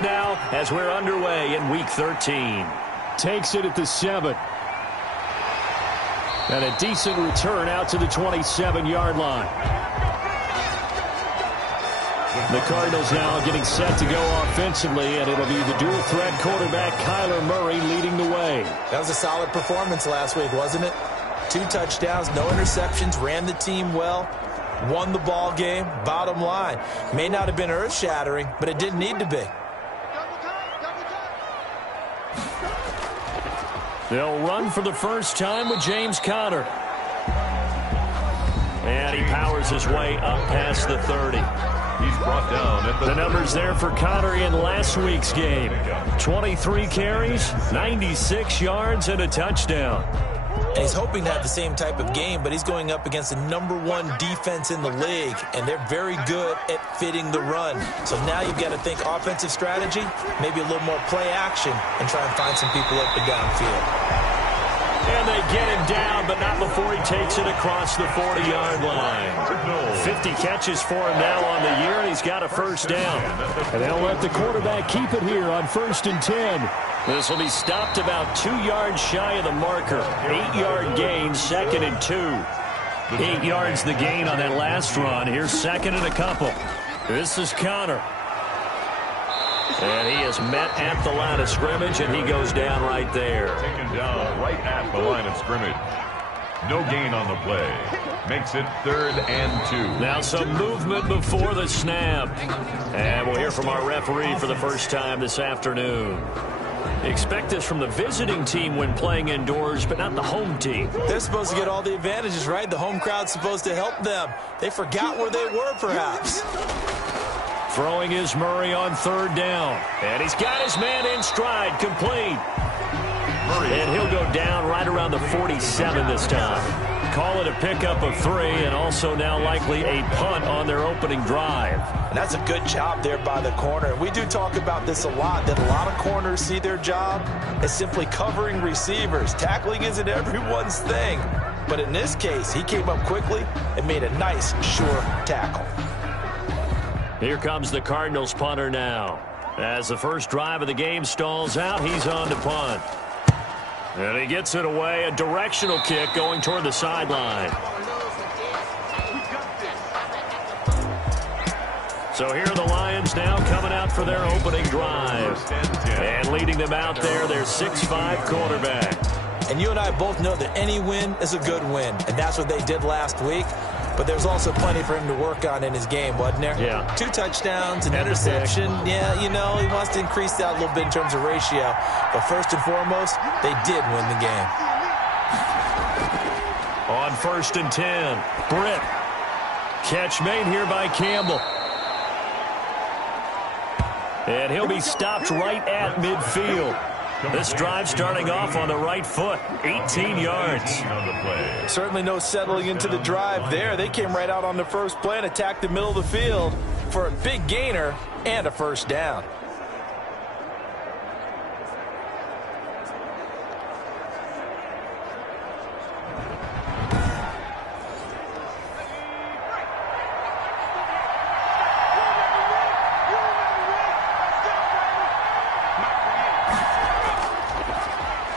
Now, as we're underway in Week 13. Takes it at the 7. And a decent return out to the 27-yard line. The Cardinals now getting set to go offensively, and it'll be the dual-threat quarterback Kyler Murray leading the way. That was a solid performance last week, wasn't it? 2 touchdowns, no interceptions, ran the team well, won the ball game. Bottom line, may not have been earth-shattering, but it didn't need to be. They'll run for the first time with James Conner. And he powers his way up past the 30. He's brought down at the numbers there for Conner in last week's game. 23 carries, 96 yards, and a touchdown. And he's hoping to have the same type of game, but he's going up against the #1 defense in the league, and they're very good at fitting the run. So now you've got to think offensive strategy, maybe a little more play action, and try and find some people up and downfield. And they get him down, but not before he takes it across the 40-yard line. 50 catches for him now on the year, and he's got a first down. And they'll let the quarterback keep it here on 1st and 10. This will be stopped about 2 yards shy of the marker. 8-yard gain, 2nd and 2. 8 yards the gain on that last run. Here's 2nd and a couple. This is Conner. And he is met at the line of scrimmage, and he goes down right there. Taken down right at the line of scrimmage. No gain on the play. Makes it 3rd and 2. Now some movement before the snap. And we'll hear from our referee for the first time this afternoon. Expect this from the visiting team when playing indoors, but not the home team. They're supposed to get all the advantages, right? The home crowd's supposed to help them. They forgot where they were, perhaps. Throwing is Murray on 3rd down. And he's got his man in stride, complete. And he'll go down right around the 47 this time. Call it a pickup of 3, and also now likely a punt on their opening drive. And that's a good job there by the corner. We do talk about this a lot, that a lot of corners see their job as simply covering receivers. Tackling isn't everyone's thing. But in this case, he came up quickly and made a nice, sure tackle. Here comes the Cardinals punter now. As the first drive of the game stalls out, he's on to punt. And he gets it away, a directional kick going toward the sideline. So here are the Lions now coming out for their opening drive. And leading them out there, their 6'5" quarterback. And you and I both know that any win is a good win, and that's what they did last week. But there's also plenty for him to work on in his game, wasn't there? Yeah. 2 touchdowns, an interception. Yeah, you know, he wants to increase that a little bit in terms of ratio. But first and foremost, they did win the game. On 1st and 10, Britt. Catch made here by Campbell. And he'll be stopped right at midfield. This drive starting off on the right foot, 18 yards. Certainly no settling into the drive there. They came right out on the first play and attacked the middle of the field for a big gainer and a first down.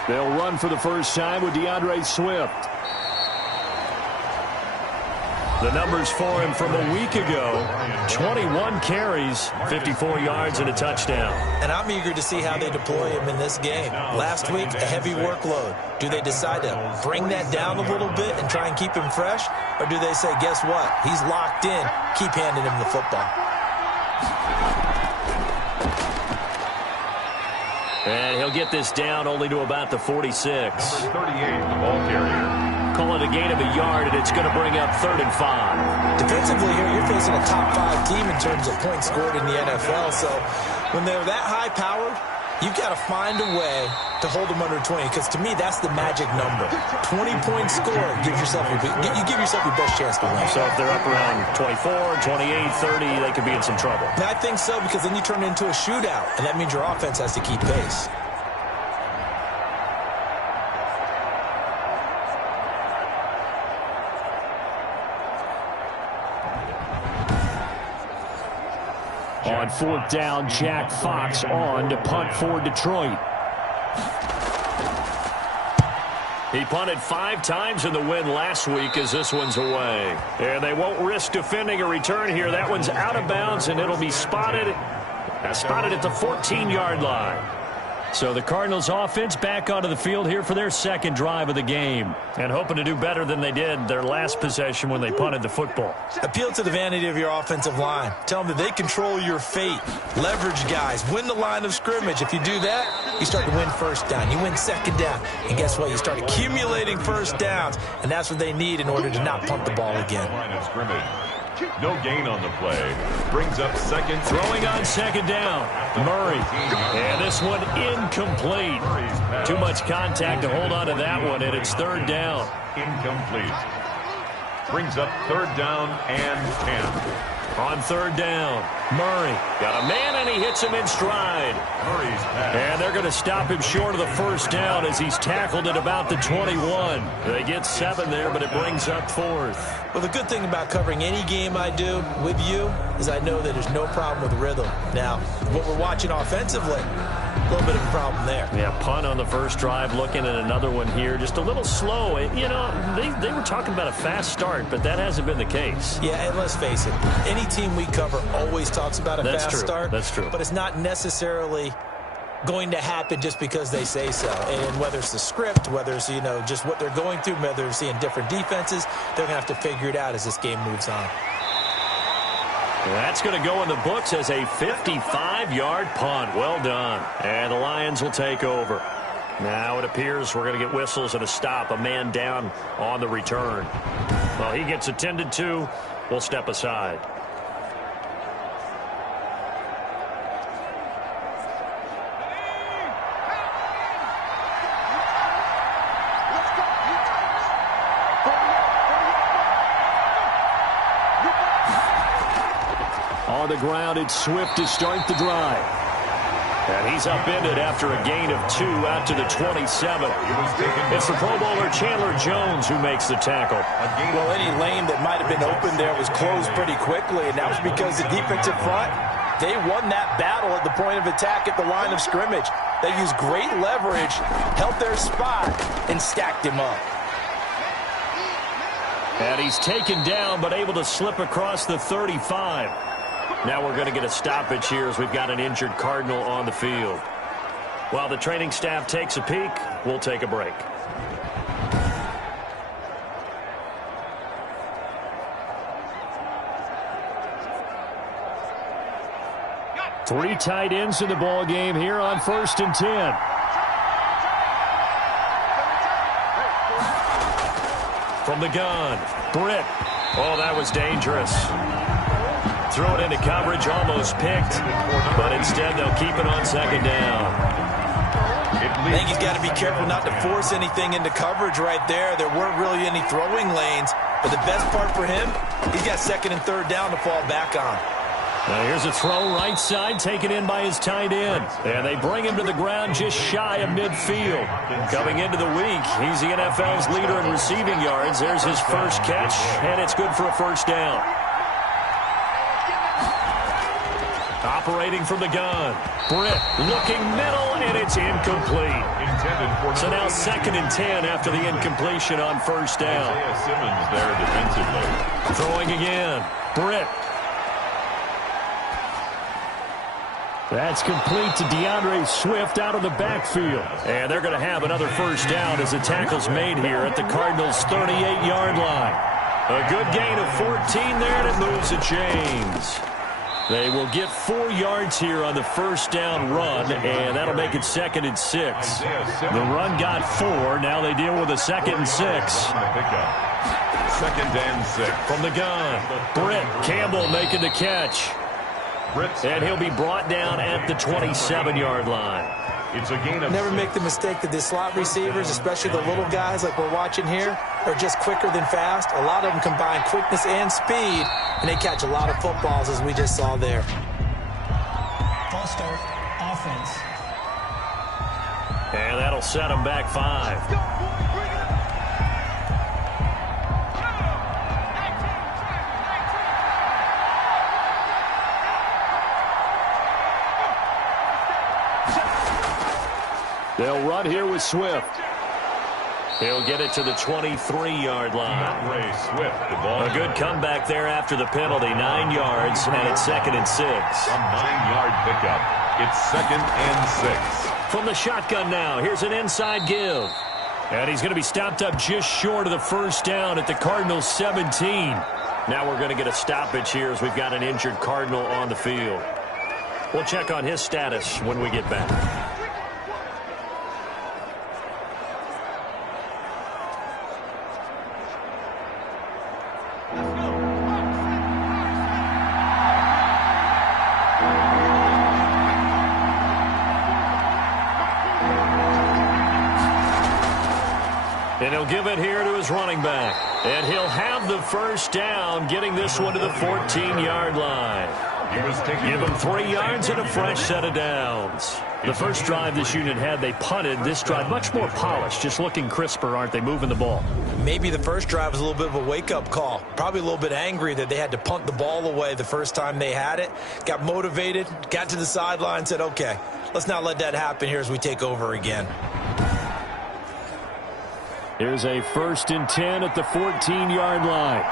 They'll run for the first time with DeAndre Swift. The numbers for him from a week ago, 21 carries, 54 yards, and a touchdown. And I'm eager to see how they deploy him in this game. Last week, a heavy workload. Do they decide to bring that down a little bit and try and keep him fresh? Or do they say, guess what? He's locked in. Keep handing him the football. And he'll get this down only to about the 46. Number 38, the ball carrier. Call it a gain of a yard, and it's going to bring up 3rd and 5. Defensively here, you're facing a top 5 team in terms of points scored in the NFL. So when they're that high-powered, you've got to find a way to hold them under 20, because to me, that's the magic number. 20-point score, you give yourself your best chance to win. So if they're up around 24, 28, 30, they could be in some trouble. And I think so, because then you turn it into a shootout, and that means your offense has to keep pace. On 4th down, Jack Fox on to punt for Detroit. He punted 5 times in the win last week as this one's away. And they won't risk defending a return here. That one's out of bounds, and it'll be spotted at the 14-yard line. So the Cardinals offense back onto the field here for their second drive of the game, and hoping to do better than they did their last possession when they punted the football. Appeal to the vanity of your offensive line. Tell them that they control your fate. Leverage guys. Win the line of scrimmage. If you do that, you start to win first down. You win second down. And guess what? You start accumulating first downs, and that's what they need in order to not punt the ball again. Line of scrimmage. No gain on the play. Brings up second. Throwing on second down. Murray. And this one incomplete. Too much contact to hold on to that one, and it's 3rd down. Incomplete. Brings up 3rd down and 10. On 3rd down, Murray got a man, and he hits him in stride. Murray's pass. And they're going to stop him short of the 1st down as he's tackled at about the 21. They get 7 there, but it brings up 4th. Well, the good thing about covering any game I do with you is I know that there's no problem with rhythm. Now, what we're watching offensively, a little bit of a problem there. Yeah, punt on the first drive, looking at another one here. Just a little slow. You know, they were talking about a fast start, but that hasn't been the case. Yeah, and let's face it, any team we cover always talks about a fast start. That's true. But it's not necessarily going to happen just because they say so. And whether it's the script, whether it's, you know, just what they're going through, whether they're seeing different defenses, they're going to have to figure it out as this game moves on. That's going to go in the books as a 55-yard punt. Well done. And the Lions will take over. Now it appears we're going to get whistles and a stop. A man down on the return. Well, he gets attended to. We'll step aside. On the ground, it's Swift to start the drive. And he's upended after a gain of 2 out to the 27. It's the Pro Bowler Chandler Jones who makes the tackle. Well, any lane that might have been open there was closed pretty quickly, and that was because the defensive front, they won that battle at the point of attack at the line of scrimmage. They used great leverage, held their spot, and stacked him up. And he's taken down, but able to slip across the 35. Now we're going to get a stoppage here as we've got an injured Cardinal on the field. While the training staff takes a peek, we'll take a break. Three tight ends in the ball game here on 1st and 10. From the gun, Britt. Oh, that was dangerous. Throw it into coverage, almost picked, but instead they'll keep it on 2nd down. I think he's got to be careful not to force anything into coverage right there. There weren't really any throwing lanes, but the best part for him, he's got 2nd and 3rd down to fall back on. Now here's a throw right side, taken in by his tight end. And they bring him to the ground just shy of midfield. Coming into the week, he's the NFL's leader in receiving yards. There's his first catch, and it's good for a 1st down. Operating from the gun. Britt looking middle, and it's incomplete. So now 2nd and 10 after the incompletion on 1st down. Isaiah Simmons there defensively. Throwing again. Britt. That's complete to DeAndre Swift out of the backfield. And they're going to have another 1st down as the tackle's made here at the Cardinals' 38-yard line. A good gain of 14 there, and it moves the chains. They will get 4 yards here on the 1st down run, and that'll make it 2nd and 6. The run got 4. Now they deal with a 2nd and 6. 2nd and 6. From the gun, Britt Campbell making the catch. And he'll be brought down at the 27-yard line. It's a gain of Never make the mistake that the slot receivers, especially the little guys like we're watching here, are just quicker than fast. A lot of them combine quickness and speed, and they catch a lot of footballs, as we just saw there. False start, offense. And that'll set them back 5. They'll run here with Swift. He'll get it to the 23-yard line. A good comeback there after the penalty. 9 yards, and it's 2nd and 6. A 9-yard pickup. It's 2nd and 6. From the shotgun now, here's an inside give. And he's going to be stopped up just short of the first down at the Cardinals' 17. Now we're going to get a stoppage here as we've got an injured Cardinal on the field. We'll check on his status when we get back. And he'll give it here to his running back. And he'll have the first down, getting this one to the 14-yard line. Give him 3 yards and a fresh set of downs. The first drive this unit had, they punted. This drive, much more polished, just looking crisper, aren't they, moving the ball? Maybe the first drive was a little bit of a wake-up call. Probably a little bit angry that they had to punt the ball away the first time they had it. Got motivated, got to the sideline, said, okay, let's not let that happen here as we take over again. Here's a 1st and 10 at the 14-yard line.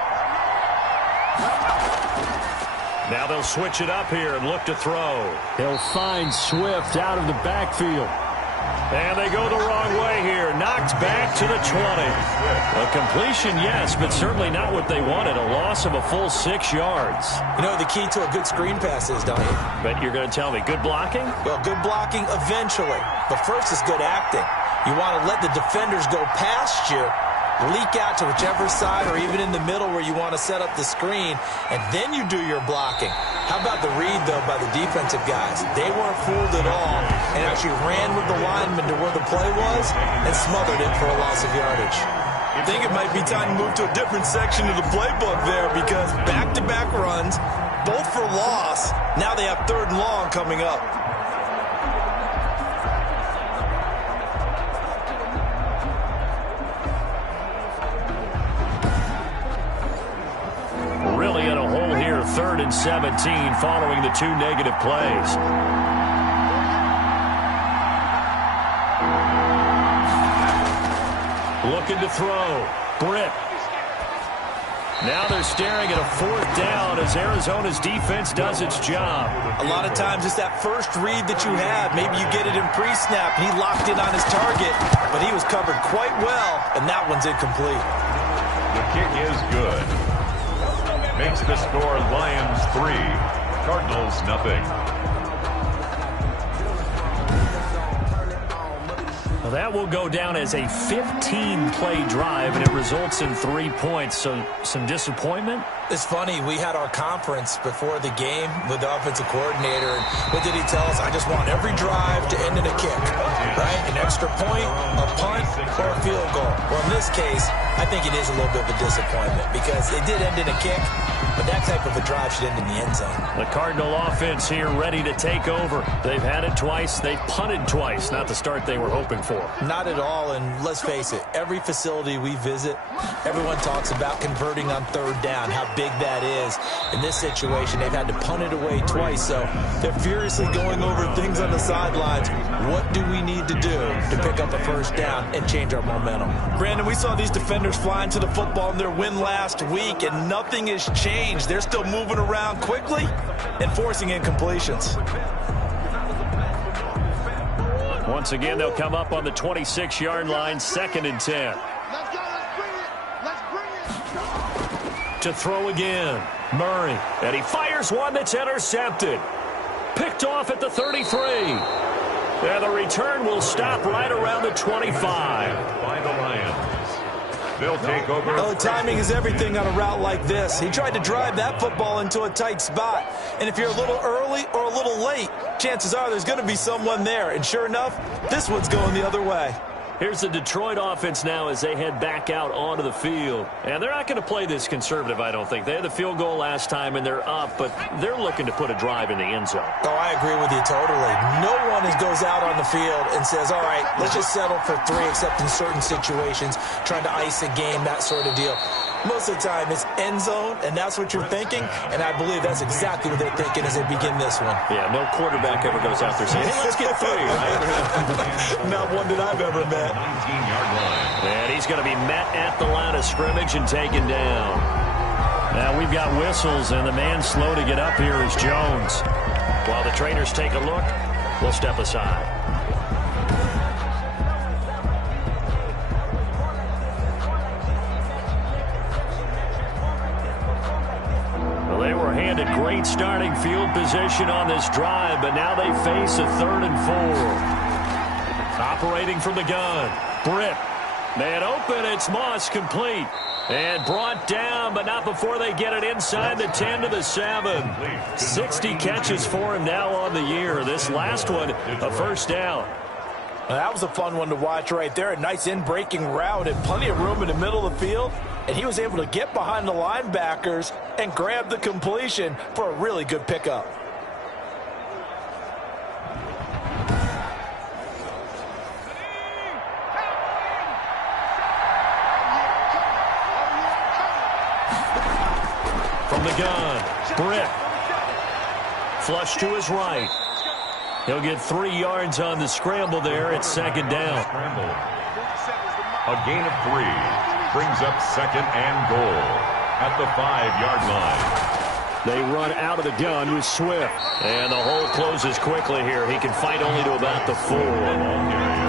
Now they'll switch it up here and look to throw. He'll find Swift out of the backfield. And they go the wrong way here. Knocked back to the 20. A completion, yes, but certainly not what they wanted. A loss of a full 6 yards. You know the key to a good screen pass is, don't you? But you're going to tell me, good blocking? Well, good blocking eventually. But first is good acting. You want to let the defenders go past you, leak out to whichever side or even in the middle where you want to set up the screen, and then you do your blocking. How about the read, though, by the defensive guys? They weren't fooled at all and actually ran with the lineman to where the play was and smothered it for a loss of yardage. I think it might be time to move to a different section of the playbook there because back-to-back runs, both for loss. Now they have 3rd and long coming up. Really in a hole here, 3rd and 17 following the 2 negative plays. Looking to throw. Britt. Now they're staring at a 4th down as Arizona's defense does its job. A lot of times it's that first read that you have. Maybe you get it in pre-snap and he locked in on his target, but he was covered quite well, and that one's incomplete. The kick is good. Makes the score Lions 3, Cardinals nothing. Well, that will go down as a 15-play drive, and it results in 3 points. So some disappointment? It's funny, we had our conference before the game with the offensive coordinator, and what did he tell us? I just want every drive to end in a kick, right? An extra point, a punt, or a field goal. Well, in this case, I think it is a little bit of a disappointment because it did end in a kick, but that type of a drive should end in the end zone. The Cardinal offense here ready to take over. They've had it twice. They've punted twice. Not the start they were hoping for. Not at all, and let's face it, every facility we visit, everyone talks about converting on 3rd down, how big that is. In this situation, they've had to punt it away twice, so they're furiously going over things on the sidelines. What do we need to do to pick up a 1st down and change our momentum? Brandon, we saw these defenders flying to the football in their win last week, and nothing has changed. They're still moving around quickly and forcing incompletions. Once again, they'll come up on the 26-yard line, 2nd and 10. To throw again, Murray. And he fires one that's intercepted. Picked off at the 33. And the return will stop right around the 25. By the Lions. They'll take over. Oh, timing is everything on a route like this. He tried to drive that football into a tight spot. And if you're a little early or a little late, chances are there's going to be someone there. And sure enough, this one's going the other way. Here's the Detroit offense now as they head back out onto the field. And they're not going to play this conservative, I don't think. They had the field goal last time, and they're up, but they're looking to put a drive in the end zone. Oh, I agree with you totally. No one goes out on the field and says, all right, let's just settle for 3, except in certain situations, trying to ice a game, that sort of deal. Most of the time, it's end zone, and that's what you're thinking, and I believe that's exactly what they're thinking as they begin this one. Yeah, no quarterback ever goes out there saying, hey, let's get 3, right? Not one that I've ever met. 19-yard line. And he's going to be met at the line of scrimmage and taken down. Now we've got whistles, and the man slow to get up here is Jones. While the trainers take a look, we'll step aside. They were handed great starting field position on this drive, but now they face a 3rd and 4. Operating from the gun, Britt. Man open, it's Moss, complete. And brought down, but not before they get it inside the 10 to the 7. 60 catches for him now on the year. This last one, a first down. That was a fun one to watch right there. A nice in-breaking route and plenty of room in the middle of the field. And he was able to get behind the linebackers and grab the completion for a really good pickup. From the gun, Britt. Flush to his right. He'll get 3 yards on the scramble there at 2nd down. A gain of 3 brings up 2nd and goal at the 5-yard line. They run out of the gun with Swift. And the hole closes quickly here. He can fight only to about the 4.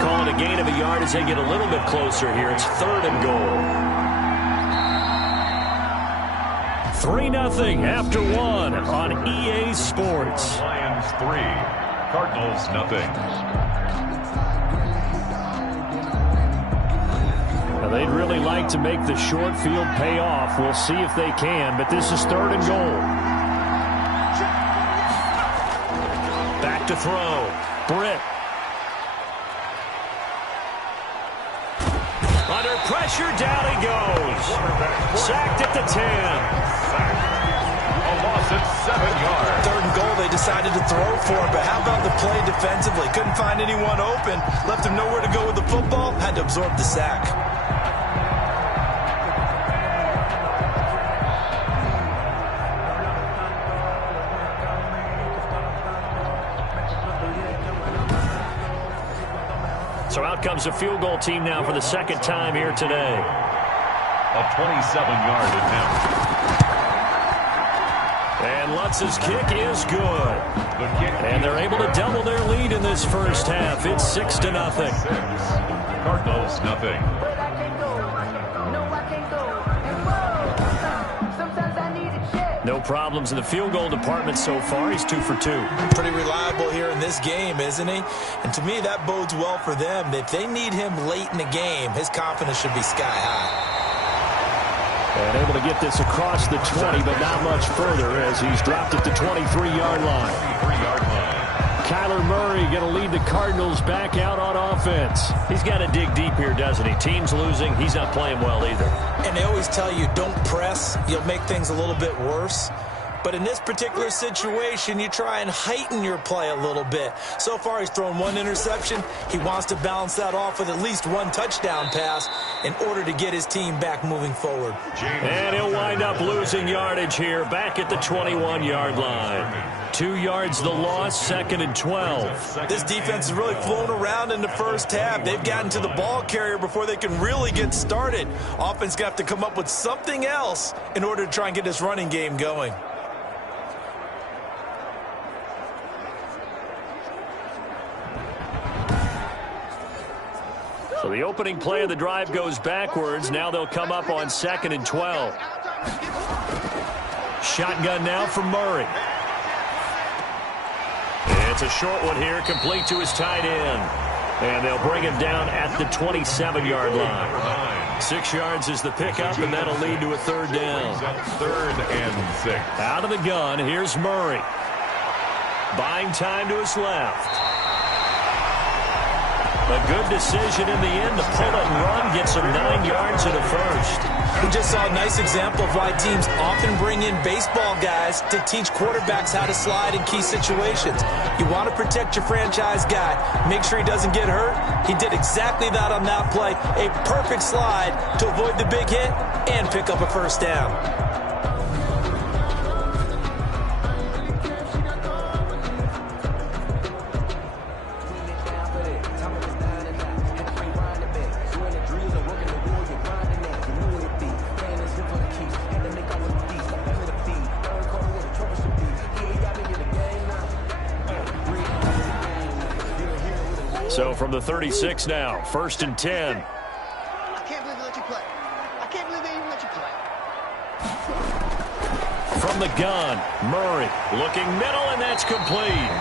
Calling a gain of a yard as they get a little bit closer here. It's 3rd and goal. 3-0 after 1 on EA Sports. Lions 3, Cardinals nothing. Now they'd really like to make the short field pay off. We'll see if they can, but this is 3rd and goal. Back to throw. Britt. Under pressure, down he goes. Sacked at the 10. A loss at 7 yards. 3rd and goal, they decided to throw for him, but how about the play defensively? Couldn't find anyone open, left him nowhere to go with the football, had to absorb the sack. So out comes a field goal team now for the 2nd time here today. A 27-yard attempt. And Lutz's kick is good. And they're able to double their lead in this first half. It's 6-0. Cardinals nothing. No problems in the field goal department so far. He's 2 for 2. Pretty reliable here in this game, isn't he? And to me, that bodes well for them. If they need him late in the game, his confidence should be sky high. And able to get this across the 20, but not much further as he's dropped at the 23-yard line. 23-yard line. Kyler Murray going to lead the Cardinals back out on offense. He's got to dig deep here, doesn't he? Team's losing. He's not playing well either. And they always tell you, don't press. You'll make things a little bit worse. But in this particular situation, you try and heighten your play a little bit. So far, he's thrown 1 interception. He wants to balance that off with at least 1 touchdown pass in order to get his team back moving forward. And he'll wind up losing yardage here, back at the 21-yard line. 2 yards the loss, 2nd and 12. This defense has really flown around in the first half. They've gotten to the ball carrier before they can really get started. Offense got to come up with something else in order to try and get this running game going. So the opening play of the drive goes backwards. Now they'll come up on 2nd and 12. Shotgun now from Murray. It's a short one here, complete to his tight end. And they'll bring him down at the 27-yard line. 6 yards is the pickup, and that'll lead to a 3rd down. 3rd and 6. Out of the gun, here's Murray. Buying time to his left. A good decision in the end to pull it and run, get some 9 yards and a first. We just saw a nice example of why teams often bring in baseball guys to teach quarterbacks how to slide in key situations. You want to protect your franchise guy. Make sure he doesn't get hurt. He did exactly that on that play. A perfect slide to avoid the big hit and pick up a first down. So from the 36 now, 1st and 10. I can't believe they let you play. I can't believe they even let you play. From the gun, Murray looking middle, and that's complete.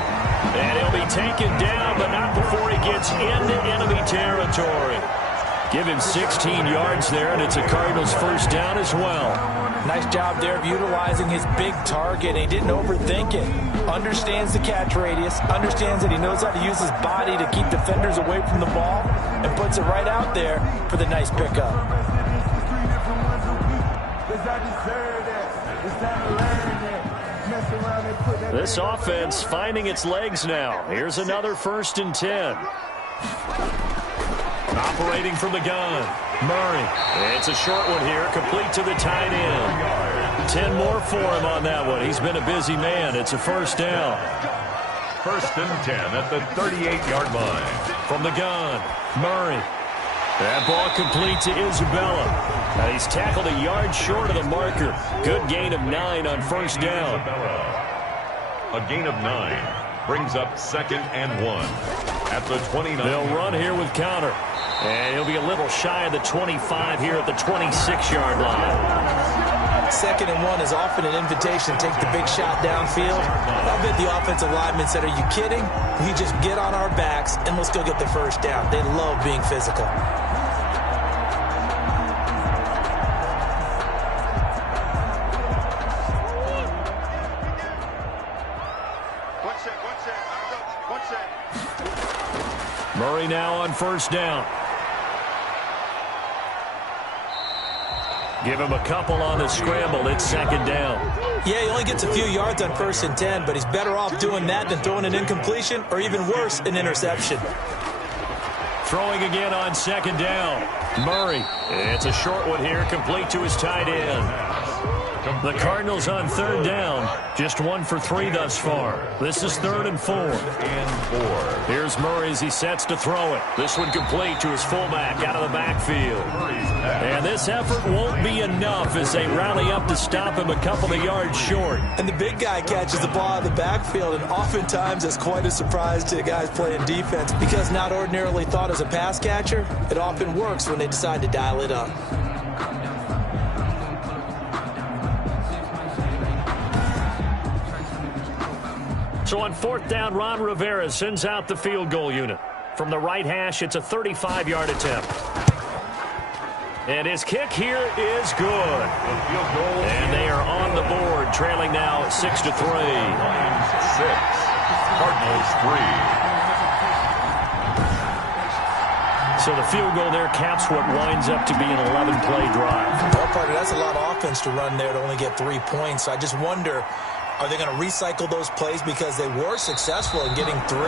And he'll be taken down, but not before he gets into enemy territory. Give him 16 yards there, and it's a Cardinals first down as well. Nice job there of utilizing his big target. He didn't overthink it. Understands the catch radius. Understands that he knows how to use his body to keep defenders away from the ball. And puts it right out there for the nice pickup. This offense finding its legs now. Here's another 1st and 10. Operating from the gun, Murray. It's a short one here, complete to the tight end. 10 more for him on that one. He's been a busy man. It's a first down. 1st and 10 at the 38-yard line. From the gun, Murray. That ball complete to Isabella. He's tackled a yard short of the marker. Good gain of 9 on first down. A gain of 9 brings up 2nd and 1 at the 29. They'll run here with counter. And he'll be a little shy of the 25 here at the 26-yard line. 2nd and 1 is often an invitation to take the big shot downfield. I'll bet the offensive lineman said, are you kidding? We just get on our backs and let's go get the first down. They love being physical. Murray now on first down. Give him a couple on the scramble. It's 2nd down. Yeah, he only gets a few yards on 1st and 10, but he's better off doing that than throwing an incompletion or even worse, an interception. Throwing again on 2nd down. Murray. It's a short one here, complete to his tight end. The Cardinals on 3rd down. Just 1 for 3 thus far. This is 3rd and 4. Here's Murray as he sets to throw it. This one complete to his fullback out of the backfield. And this effort won't be enough as they rally up to stop him a couple of yards short. And the big guy catches the ball out of the backfield, and oftentimes it's quite a surprise to the guys playing defense because not ordinarily thought as a pass catcher, it often works when they decide to dial it up. So on 4th down, Ron Rivera sends out the field goal unit. From the right hash, it's a 35-yard attempt. And his kick here is good. And they are on the board, trailing now 6-3. 6. Cardinals 3. So the field goal there caps what winds up to be an 11-play drive. Well, Carter, that's a lot of offense to run there to only get 3 points. So I just wonder, are they going to recycle those plays because they were successful in getting 3?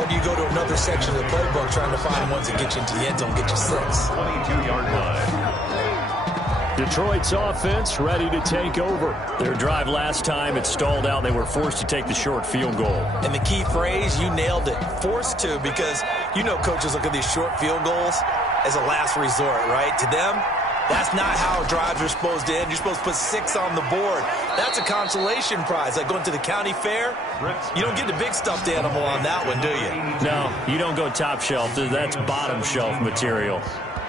Or do you go to another section of the playbook trying to find ones that get you into the end zone, get you 6? 22-yard line. Detroit's offense ready to take over. Their drive last time, it stalled out. They were forced to take the short field goal. And the key phrase, you nailed it, forced to, because you know coaches look at these short field goals as a last resort, right? To them, that's not how drives are supposed to end. You're supposed to put 6 on the board. That's a consolation prize. Like going to the county fair, you don't get the big stuffed animal on that one, do you? No, you don't go top shelf. That's bottom shelf material.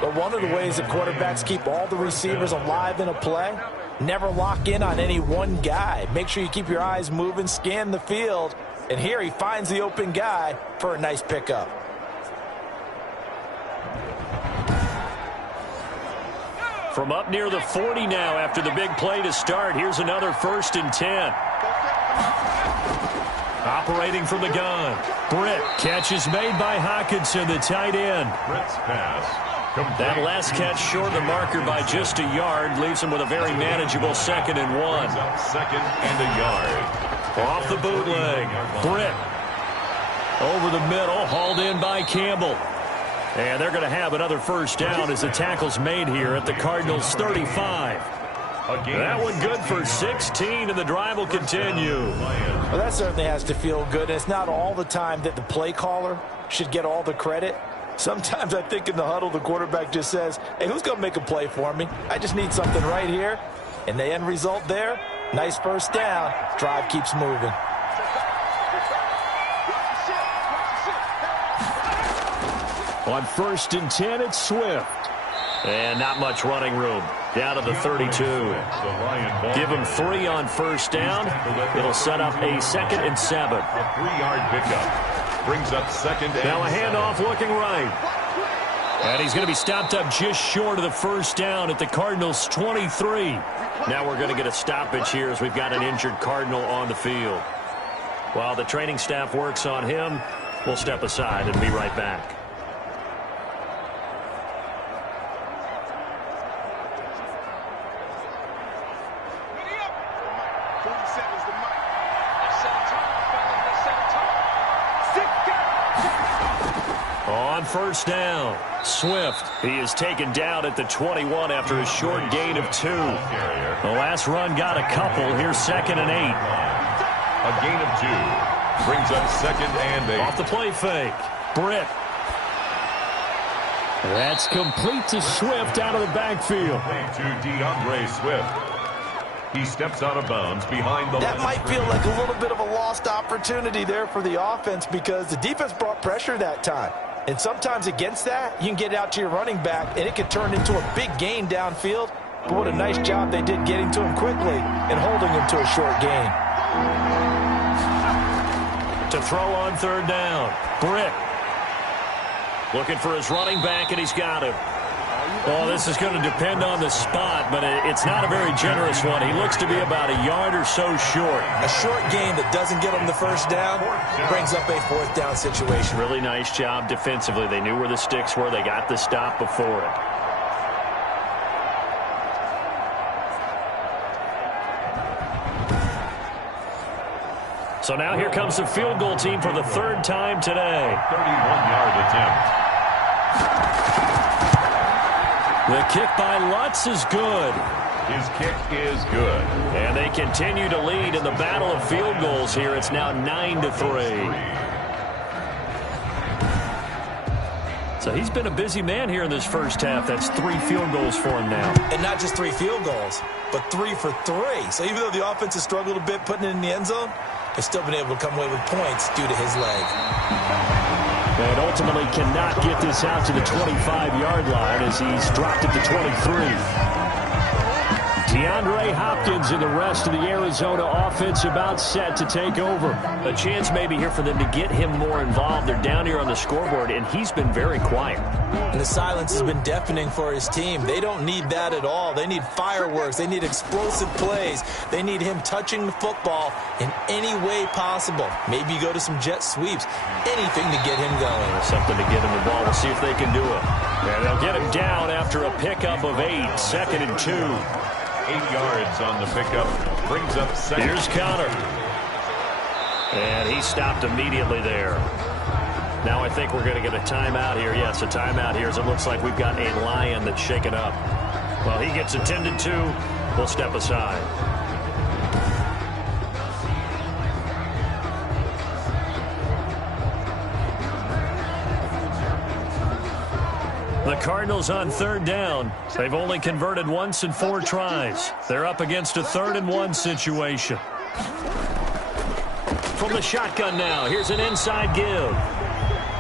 But one of the ways that quarterbacks keep all the receivers alive in a play, never lock in on any one guy. Make sure you keep your eyes moving, scan the field, and here he finds the open guy for a nice pickup. From up near the 40 now after the big play to start, here's another 1st and 10. Operating from the gun. Britt. Catch is made by Hawkinson, the tight end. Britt's pass. That last catch short of the marker by just a yard leaves him with a very manageable 2nd and 1. Second and a yard. Off the bootleg. Britt. Over the middle, hauled in by Campbell. And they're going to have another first down as the tackle's made here at the Cardinals' 35. That one good for 16, and the drive will continue. Well, that certainly has to feel good. It's not all the time that the play caller should get all the credit. Sometimes I think in the huddle, the quarterback just says, hey, who's going to make a play for me? I just need something right here. And the end result there, nice first down. Drive keeps moving. On 1st and 10, it's Swift. And not much running room. Down to the 32. Give him 3 on first down. It'll set up a 2nd and 7. A 3-yard pickup. Brings up 2nd and now a handoff looking right. And he's going to be stopped up just short of the first down at the Cardinals' 23. Now we're going to get a stoppage here as we've got an injured Cardinal on the field. While the training staff works on him, we'll step aside and be right back. On first down, Swift. He is taken down at the 21 after a short gain of 2. The last run got a couple. Here's 2nd and 8. A gain of 2. Brings up 2nd and 8. Off the play fake. Britt. That's complete to Swift out of the backfield. To DeAndre Swift. He steps out of bounds behind the line. That might feel like a little bit of a lost opportunity there for the offense because the defense brought pressure that time. And sometimes against that, you can get out to your running back, and it can turn into a big gain downfield. But what a nice job they did getting to him quickly and holding him to a short gain. To throw on 3rd down, Britt. Looking for his running back, and he's got him. Well, this is going to depend on the spot, but it's not a very generous one. He looks to be about a yard or so short. A short gain that doesn't get him the first down brings up a 4th down situation. Really nice job defensively. They knew where the sticks were. They got the stop before it. So now here comes the field goal team for the 3rd time today. 31-yard attempt. The kick by Lutz is good. His kick is good. And they continue to lead in the battle of field goals here. It's now 9-3. So he's been a busy man here in this first half. That's 3 field goals for him now. And not just 3 field goals, but 3 for 3. So even though the offense has struggled a bit putting it in the end zone, they've still been able to come away with points due to his leg. And ultimately cannot get this out to the 25-yard line as he's dropped at the 23. DeAndre Hopkins and the rest of the Arizona offense about set to take over. A chance maybe here for them to get him more involved. They're down here on the scoreboard, and he's been very quiet. And the silence has been deafening for his team. They don't need that at all. They need fireworks. They need explosive plays. They need him touching the football in any way possible. Maybe go to some jet sweeps. Anything to get him going. Something to get him the ball. We'll see if they can do it. And they'll get him down after a pickup of 8. 2nd and 2. 8 yards on the pickup. Brings up 2nd. Here's Connor. And he stopped immediately there. Now I think we're going to get a timeout here. Yes, a timeout here as it looks like we've got a Lion that's shaken up. Well, he gets attended to. We'll step aside. The Cardinals on 3rd down. They've only converted once in 4 tries. They're up against a 3rd and 1 situation. From the shotgun now, here's an inside give.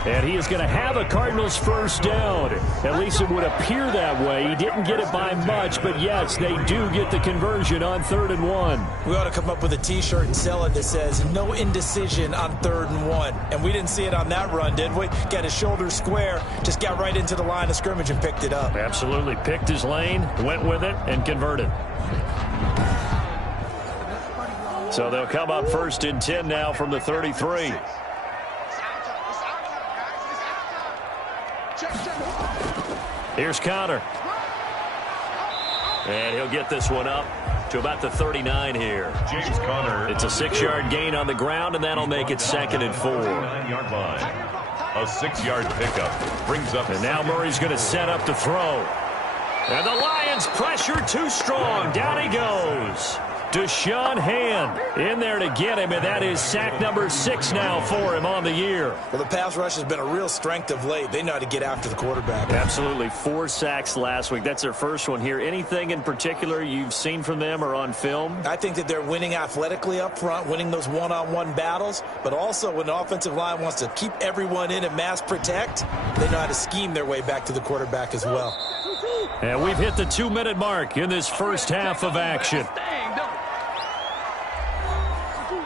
And he is going to have a Cardinals first down. At least it would appear that way. He didn't get it by much, but yes, they do get the conversion on 3rd and 1. We ought to come up with a T-shirt and sell it that says, no indecision on 3rd and 1. And we didn't see it on that run, did we? Got his shoulders square, just got right into the line of scrimmage and picked it up. Absolutely. Picked his lane, went with it, and converted. So they'll come up 1st and 10 now from the 33. Here's Connor. And he'll get this one up to about the 39 here. James Conner. It's a 6-yard gain on the ground, and that'll make it 2nd and 4. 9-yard line. A 6-yard pickup brings up. And now Murray's going to set up to throw. And the Lions pressure too strong. Down he goes. Deshaun Hand in there to get him, and that is sack number 6 now for him on the year. Well, the pass rush has been a real strength of late. They know how to get after the quarterback. Absolutely. 4 sacks last week. That's their first one here. Anything in particular you've seen from them or on film? I think that they're winning athletically up front, winning those one-on-one battles, but also when the offensive line wants to keep everyone in and mass protect, they know how to scheme their way back to the quarterback as well. And we've hit the 2-minute mark in this first half of action.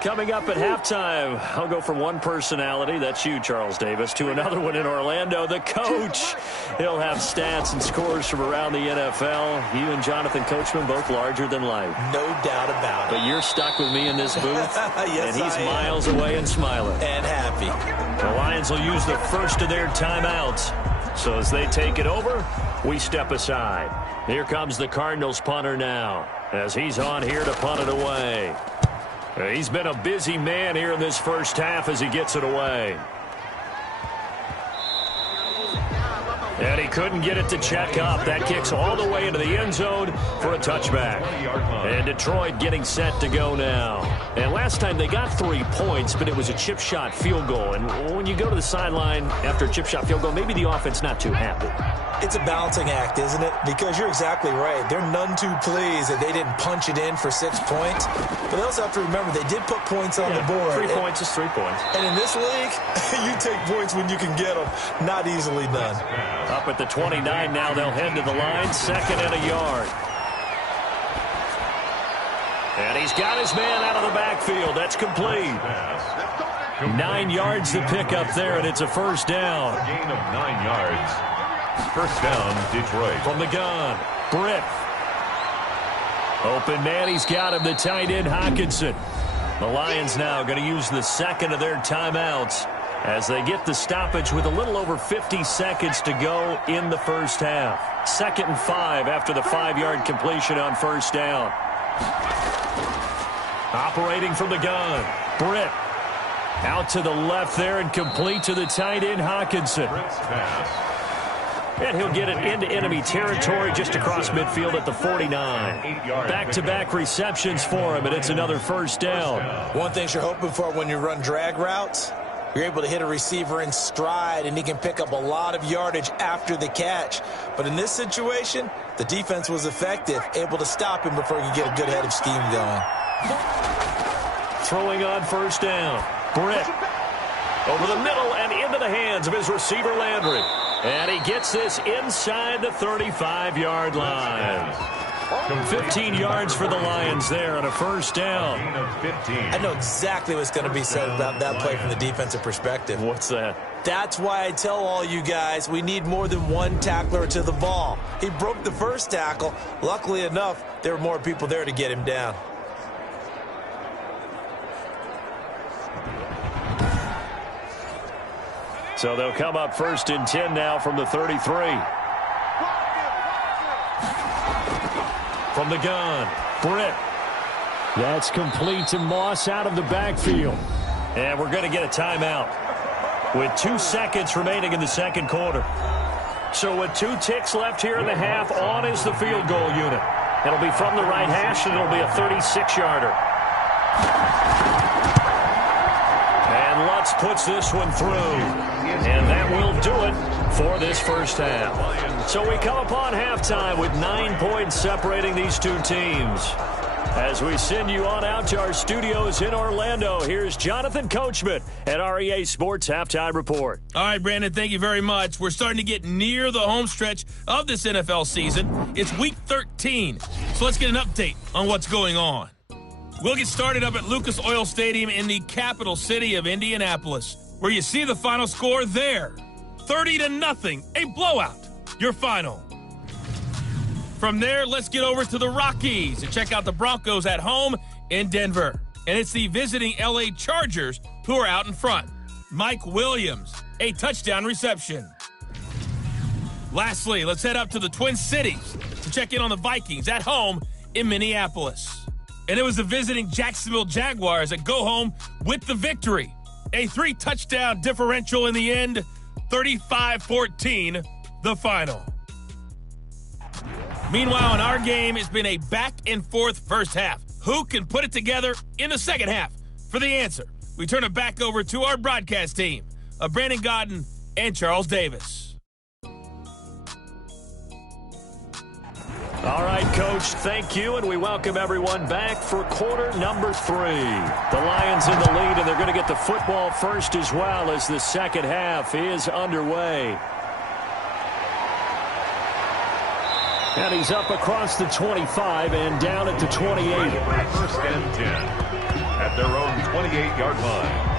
Coming up at halftime, I'll go from one personality, that's you, Charles Davis, to another one in Orlando, the coach. He'll have stats and scores from around the NFL. You and Jonathan Coachman, both larger than life. No doubt about it. But you're stuck with me in this booth, yes, and he's miles away and smiling. And happy. The Lions will use the first of their timeouts. So as they take it over, we step aside. Here comes the Cardinals punter now, as he's on here to punt it away. He's been a busy man here in this first half as he gets it away. And he couldn't get it to check up. That kicks all the way into the end zone for a touchback. And Detroit getting set to go now. And last time they got 3 points, but it was a chip shot field goal. And when you go to the sideline after a chip shot field goal, maybe the offense not too happy. It's a balancing act, isn't it? Because you're exactly right. They're none too pleased that they didn't punch it in for 6 points. But they also have to remember they did put points on the board. 3 points is 3 points. And in this league, you take points when you can get them. Not easily done. Up at the 29 now, they'll head to the line. 2nd and a yard. And he's got his man out of the backfield. That's complete. 9 yards to pick up there, and it's a first down. A gain of 9 yards. First down, Detroit. From the gun, Britt. Open man, he's got him, the tight end, Hockenson. The Lions now going to use the second of their timeouts as they get the stoppage with a little over 50 seconds to go in the first half. 2nd and 5 after the 5-yard completion on first down. Operating from the gun, Britt. Out to the left there and complete to the tight end, Hockenson. Britt's pass. And he'll get it into enemy territory just across midfield at the 49. Back-to-back receptions for him, and it's another first down. One thing you're hoping for when you run drag routes, you're able to hit a receiver in stride, and he can pick up a lot of yardage after the catch. But in this situation, the defense was effective, able to stop him before he could get a good head of steam going. Throwing on first down. Britt over the middle and into the hands of his receiver, Landry. And he gets this inside the 35-yard line. 15 yards for the Lions there on a first down. I know exactly what's going to be said about that play from the defensive perspective. What's that? That's why I tell all you guys we need more than one tackler to the ball. He broke the first tackle. Luckily enough, there were more people there to get him down. So they'll come up 1st and 10 now from the 33. From the gun, Britt. That's complete to Moss out of the backfield. And we're going to get a timeout with 2 seconds remaining in the second quarter. So with 2 ticks left here in the half, on is the field goal unit. It'll be from the right hash, and it'll be a 36-yarder. And Lutz puts this one through. And that will do it for this first half. So we come upon halftime with 9 points separating these two teams. As we send you on out to our studios in Orlando, here's Jonathan Coachman at REA Sports Halftime Report. All right, Brandon, thank you very much. We're starting to get near the home stretch of this NFL season. It's Week 13, so let's get an update on what's going on. We'll get started up at Lucas Oil Stadium in the capital city of Indianapolis, where you see the final score there. 30-0, a blowout, your final. From there, let's get over to the Rockies and check out the Broncos at home in Denver. and it's the visiting LA Chargers who are out in front. Mike Williams, a touchdown reception. Lastly, let's head up to the Twin Cities to check in on the Vikings at home in Minneapolis. And it was the visiting Jacksonville Jaguars that go home with the victory. A 3-touchdown differential in the end, 35-14, the final. Meanwhile, in our game, it's been a back-and-forth first half. Who can put it together in the second half? For the answer, we turn it back over to our broadcast team of Brandon Godden and Charles Davis. All right, Coach, thank you, and we welcome everyone back for quarter number 3. The Lions in the lead, and they're going to get the football first as well as the second half is underway. And he's up across the 25 and down at the 28. First and 10 at their own 28-yard line.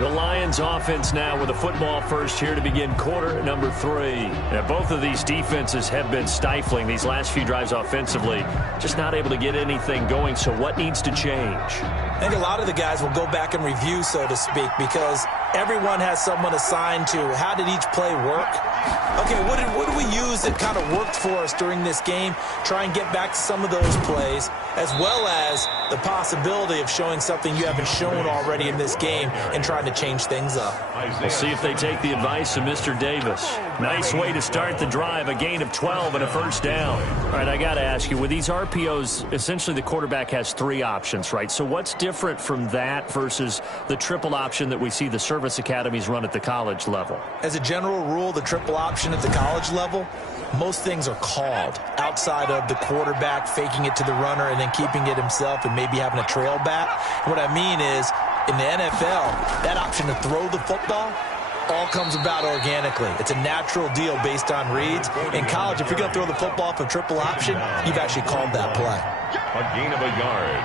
The Lions offense now with the football first here to begin quarter number 3. Now, both of these defenses have been stifling these last few drives offensively. Just not able to get anything going, so what needs to change? I think a lot of the guys will go back and review, so to speak, because everyone has someone assigned to how did each play work. Okay, what did we use that kind of worked for us during this game? Try and get back to some of those plays, as well as the possibility of showing something you haven't shown already in this game and trying to change things up. We'll see if they take the advice of Mr. Davis. Nice way to start the drive, a gain of 12 and a first down. All right, I got to ask you, with these RPOs, essentially the quarterback has 3 options, right? So what's different from that versus the triple option that we see the service academies run at the college level? As a general rule, the triple option at the college level, most things are called outside of the quarterback faking it to the runner and then keeping it himself and maybe having a trail back. What I mean is, in the NFL, that option to throw the football all comes about organically. It's a natural deal based on reads. In college, if you're going to throw the football off a triple option, you've actually called that play. A gain of a yard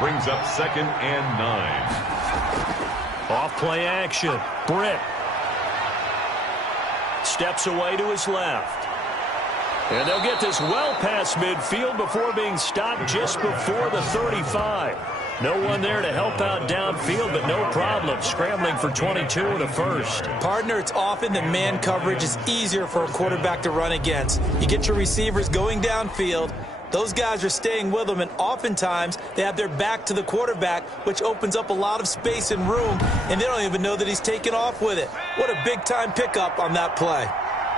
brings up second and 9. Off play action. Britt steps away to his left. And they'll get this well past midfield before being stopped just before the 35. No one there to help out downfield, but no problem. Scrambling for 22 and a first. Partner, it's often that man coverage is easier for a quarterback to run against. You get your receivers going downfield. Those guys are staying with them, and oftentimes they have their back to the quarterback, which opens up a lot of space and room, and they don't even know that he's taken off with it. What a big-time pickup on that play.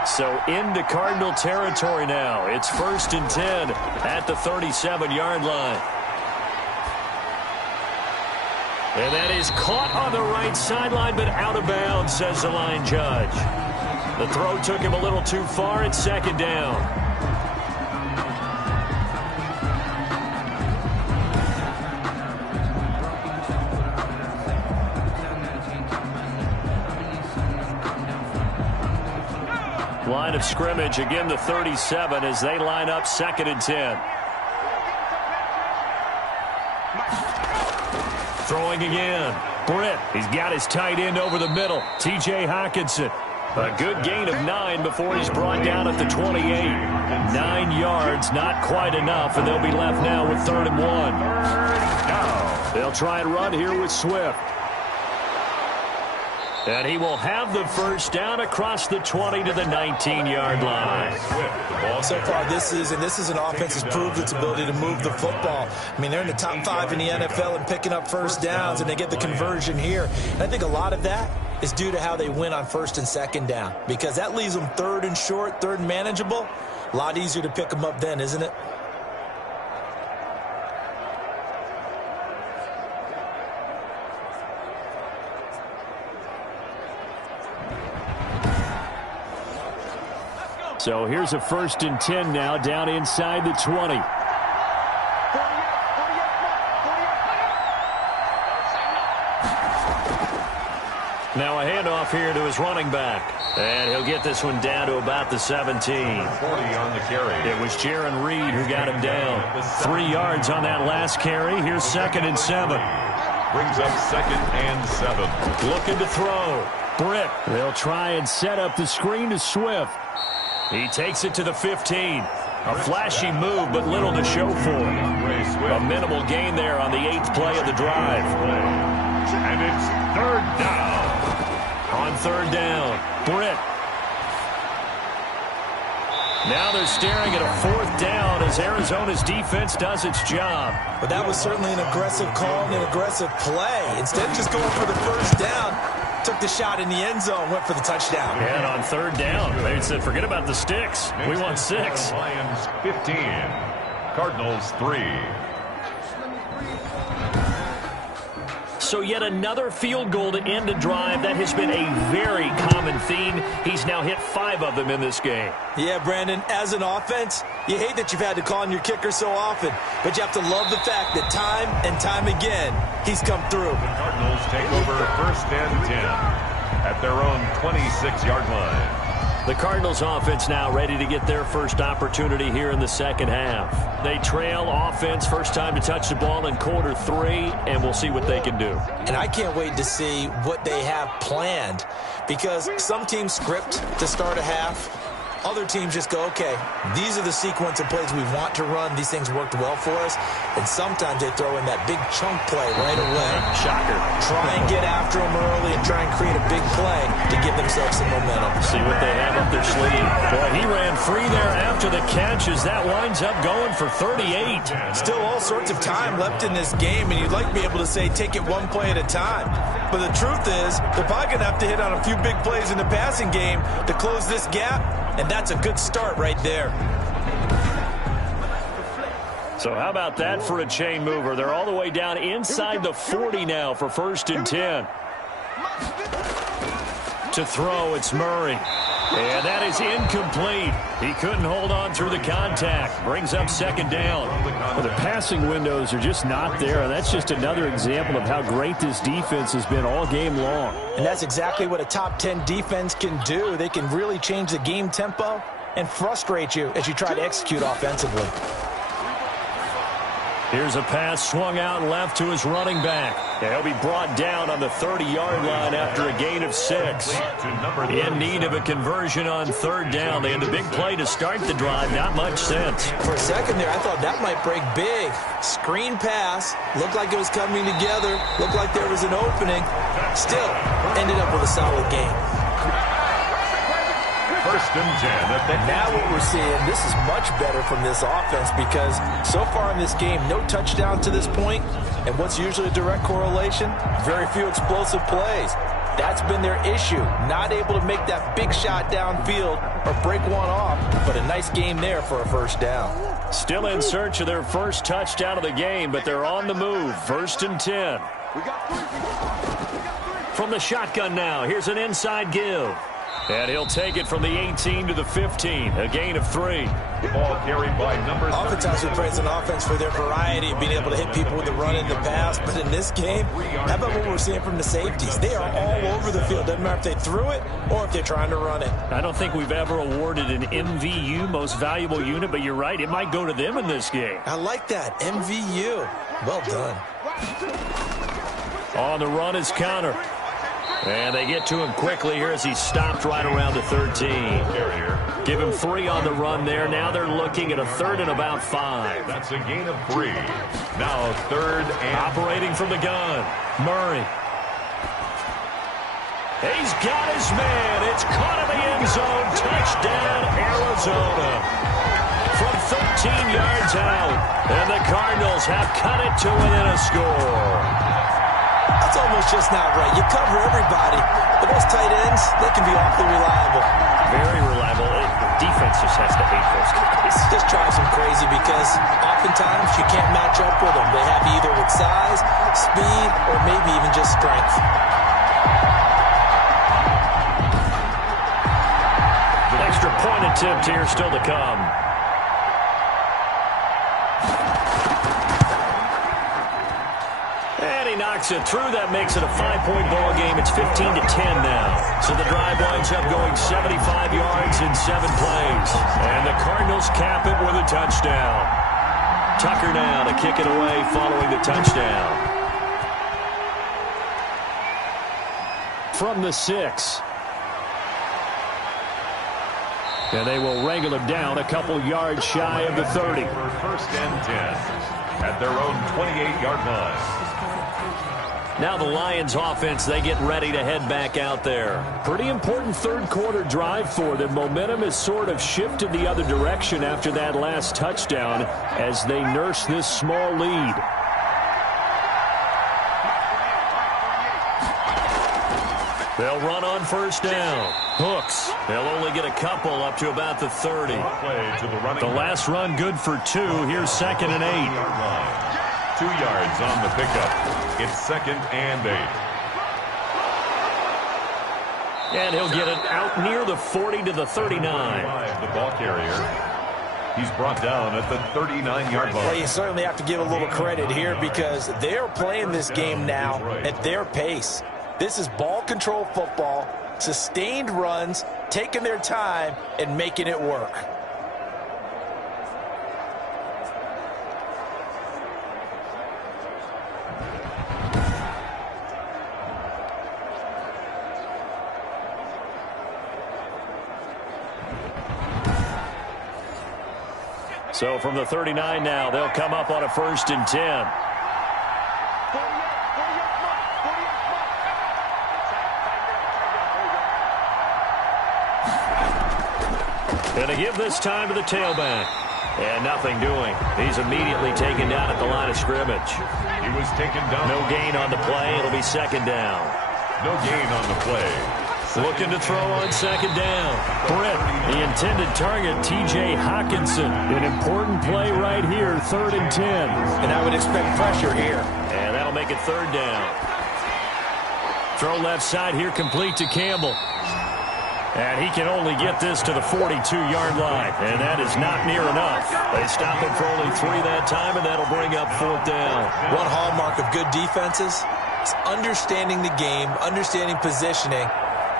So into Cardinal territory now. It's first and 10 at the 37-yard line. And that is caught on the right sideline, but out of bounds, says the line judge. The throw took him a little too far. It's second down. Line of scrimmage, again the 37 as they line up second and 10. Throwing again. Britt, he's got his tight end over the middle. T.J. Hawkinson. A good gain of 9 before he's brought down at the 28. 9 yards, not quite enough, and they'll be left now with 3rd and 1. They'll try and run here with Swift. And he will have the first down across the 20 to the 19-yard line. So far this is an offense that's proved its ability to move the football. I mean, they're in the top 5 in the NFL and picking up first downs, and they get the conversion here. And I think a lot of that is due to how they win on 1st and 2nd down, because that leaves them 3rd and short, 3rd and manageable. A lot easier to pick them up then, isn't it? So here's a 1st and 10 now down inside the 20. Now a handoff here to his running back. And he'll get this one down to about the 17. 40 on the carry. It was Jaron Reed who got him down. 3 yards on that last carry. Here's 2nd and 7. Brings up 2nd and 7. Looking to throw. Britt. They'll try and set up the screen to Swift. He takes it to the 15. A flashy move, but little to show for it. A minimal gain there on the 8th play of the drive. And it's third down. On third down, Britt. Now they're staring at a 4th down as Arizona's defense does its job. But that was certainly an aggressive call and an aggressive play. Instead of just going for the first down, took the shot in the end zone, went for the touchdown. And on third down, they said, forget about the sticks. We want 6. Lions 15, Cardinals 3. So yet another field goal to end a drive. That has been a very common theme. He's now hit 5 of them in this game. Yeah, Brandon, as an offense, you hate that you've had to call on your kicker so often, but you have to love the fact that time and time again, he's come through. The Cardinals take over first and 10 at their own 26-yard line. The Cardinals offense now ready to get their first opportunity here in the second half. They trail offense, first time to touch the ball in quarter 3, and we'll see what they can do. And I can't wait to see what they have planned, because some teams script to start a half. Other teams just go, okay, these are the sequence of plays we want to run. These things worked well for us. And sometimes they throw in that big chunk play right away. Shocker. Try and get after them early and try and create a big play to give themselves some momentum. See what they have up their sleeve. Boy, he ran free there after the catch as that winds up going for 38. Still all sorts of time left in this game, and you'd like to be able to say take it one play at a time. But the truth is, they're probably going to have to hit on a few big plays in the passing game to close this gap. And that's a good start right there. So how about that for a chain mover? They're all the way down inside the 40 now for first and 10. To throw, it's Murray. And that is incomplete. He couldn't hold on through the contact. Brings up second down. Well, the passing windows are just not there. And that's just another example of how great this defense has been all game long. And that's exactly what a top 10 defense can do. They can really change the game tempo and frustrate you as you try to execute offensively. Here's a pass swung out left to his running back. And he'll be brought down on the 30-yard line after a gain of 6. In need of a conversion on third down. They had the big play to start the drive. Not much sense. For a second there, I thought that might break big. Screen pass. Looked like it was coming together. Looked like there was an opening. Still ended up with a solid game. First and 10. Now what we're seeing, this is much better from this offense because so far in this game, no touchdown to this point, and what's usually a direct correlation, very few explosive plays. That's been their issue, not able to make that big shot downfield or break one off, but a nice game there for a first down. Still in search of their first touchdown of the game, but they're on the move. First and 10. From the shotgun now, here's an inside give. And he'll take it from the 18 to the 15, a gain of 3. Ball carried by number 3. Oftentimes we praise an offense for their variety of being able to hit people with the run in the pass, but in this game, how about what we're seeing from the safeties? They are all over the field. Doesn't matter if they threw it or if they're trying to run it. I don't think we've ever awarded an MVU, most valuable unit, but you're right, it might go to them in this game. I like that, MVU. Well done. On the run is Counter. And they get to him quickly here as he's stopped right around the 13. Give him 3 on the run there. Now they're looking at a third and about 5. That's a gain of 3. Now third and... Operating from the gun, Murray. He's got his man. It's caught in the end zone. Touchdown, Arizona. From 13 yards out. And the Cardinals have cut it to within a score. That's almost just not right. You cover everybody, but those tight ends, they can be awfully reliable. Very reliable. The defense just has to hate those guys. Just drives them crazy because oftentimes you can't match up with them. They have either with size, speed, or maybe even just strength. An extra point attempt here still to come. Knocks it through. That makes it a 5-point ball game. It's 15-10 now. So the drive winds up going 75 yards in 7 plays. And the Cardinals cap it with a touchdown. Tucker now to kick it away following the touchdown. From the 6. And they will wrangle him down a couple yards shy of the 30. For first and 10 at their own 28-yard line. Now the Lions offense, they get ready to head back out there. Pretty important third quarter drive for them. Momentum has sort of shifted the other direction after that last touchdown as they nurse this small lead. They'll run on first down. Hooks. They'll only get a couple up to about the 30. The last run good for 2. Here's 2nd and 8. 2 yards on the pickup. It's 2nd and 8. And he'll get it out near the 40 to the 39. The ball carrier. He's brought down at the 39-yard line. Well, you certainly have to give a little credit here because they're playing this game now at their pace. This is ball control football, sustained runs, taking their time, and making it work. So from the 39 now, they'll come up on a 1st and 10. Going to give this time to the tailback. And nothing doing. He's immediately taken down at the line of scrimmage. He was taken down. No gain on the play. It'll be 2nd down. No gain on the play. Looking to throw on 2nd down. Britt, the intended target, T.J. Hawkinson. An important play right here, 3rd and 10. And I would expect pressure here. And that'll make it 3rd down. Throw left side here, complete to Campbell. And he can only get this to the 42-yard line. And that is not near enough. They stop him for only 3 that time, and that'll bring up 4th down. One hallmark of good defenses is understanding the game, understanding positioning,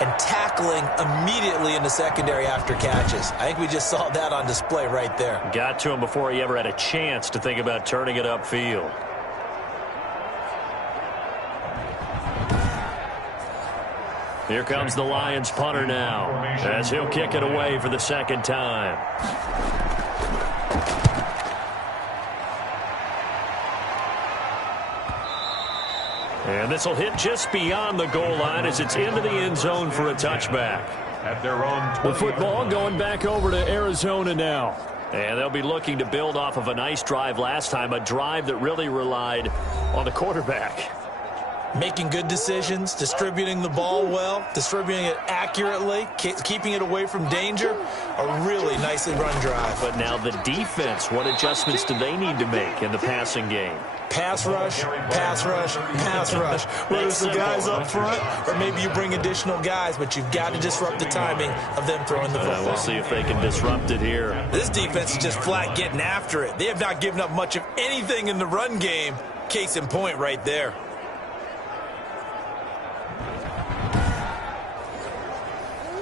and tackling immediately in the secondary after catches. I think we just saw that on display right there. Got to him before he ever had a chance to think about turning it upfield. Here comes the Lions punter now, as he'll kick it away for the 2nd time. And this will hit just beyond the goal line as it's into the end zone for a touchback. At their own The football going back over to Arizona now. And they'll be looking to build off of a nice drive last time, a drive that really relied on the quarterback. Making good decisions, distributing the ball well, distributing it accurately, keeping it away from danger. A really nicely run drive. But now the defense, what adjustments do they need to make in the passing game? Pass rush, pass rush, pass rush. Whether it's the guys up front or maybe you bring additional guys, but you've got to disrupt the timing of them throwing the football. We'll see if they can disrupt it here. This defense is just flat getting after it. They have not given up much of anything in the run game. Case in point right there.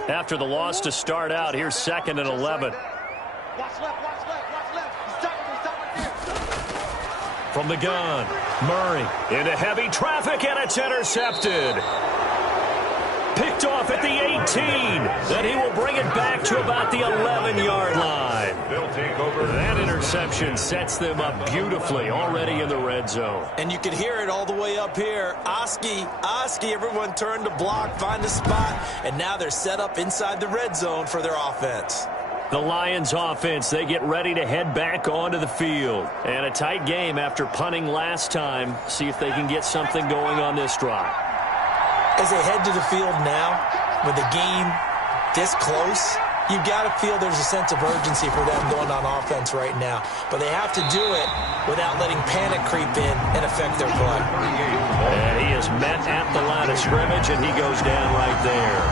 After the loss to start out, here's 2nd and 11. Watch left, watch left, watch left. He's stopping here. From the gun, Murray into heavy traffic, and it's intercepted. Picked off at the 18. Then he will bring it back to about the 11-yard line. They'll take over. That interception sets them up beautifully already in the red zone. And you can hear it all the way up here. Oski, everyone turned to block, find a spot, and now they're set up inside the red zone for their offense. The Lions offense, they get ready to head back onto the field. And a tight game after punting last time. See if they can get something going on this drive. As they head to the field now, with the game this close, you've got to feel there's a sense of urgency for them going on offense right now. But they have to do it without letting panic creep in and affect their play. And he is met at the line of scrimmage, and he goes down right there.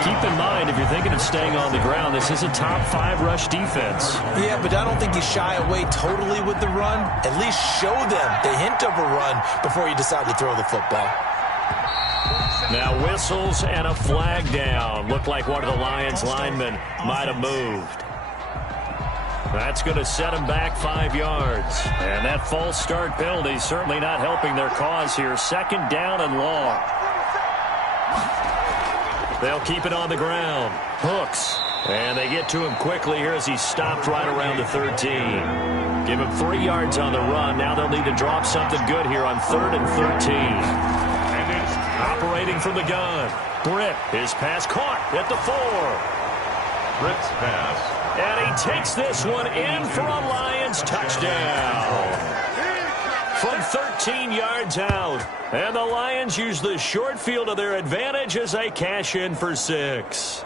Keep in mind, if you're thinking of staying on the ground, this is a top 5 rush defense. Yeah, but I don't think you shy away totally with the run. At least show them the hint of a run before you decide to throw the football. Now whistles and a flag down. Looked like one of the Lions linemen might have moved. That's going to set him back 5 yards. And that false start penalty certainly not helping their cause here. 2nd down and long. They'll keep it on the ground. Hooks. And they get to him quickly here as he's stopped right around the 13. Give him 3 yards on the run. Now they'll need to drop something good here on 3rd and 13. And it's operating from the gun. Britt, his pass caught at the 4. Britt's pass. And he takes this one in for a Lions touchdown. From 13 yards out. And the Lions use the short field to their advantage as they cash in for 6.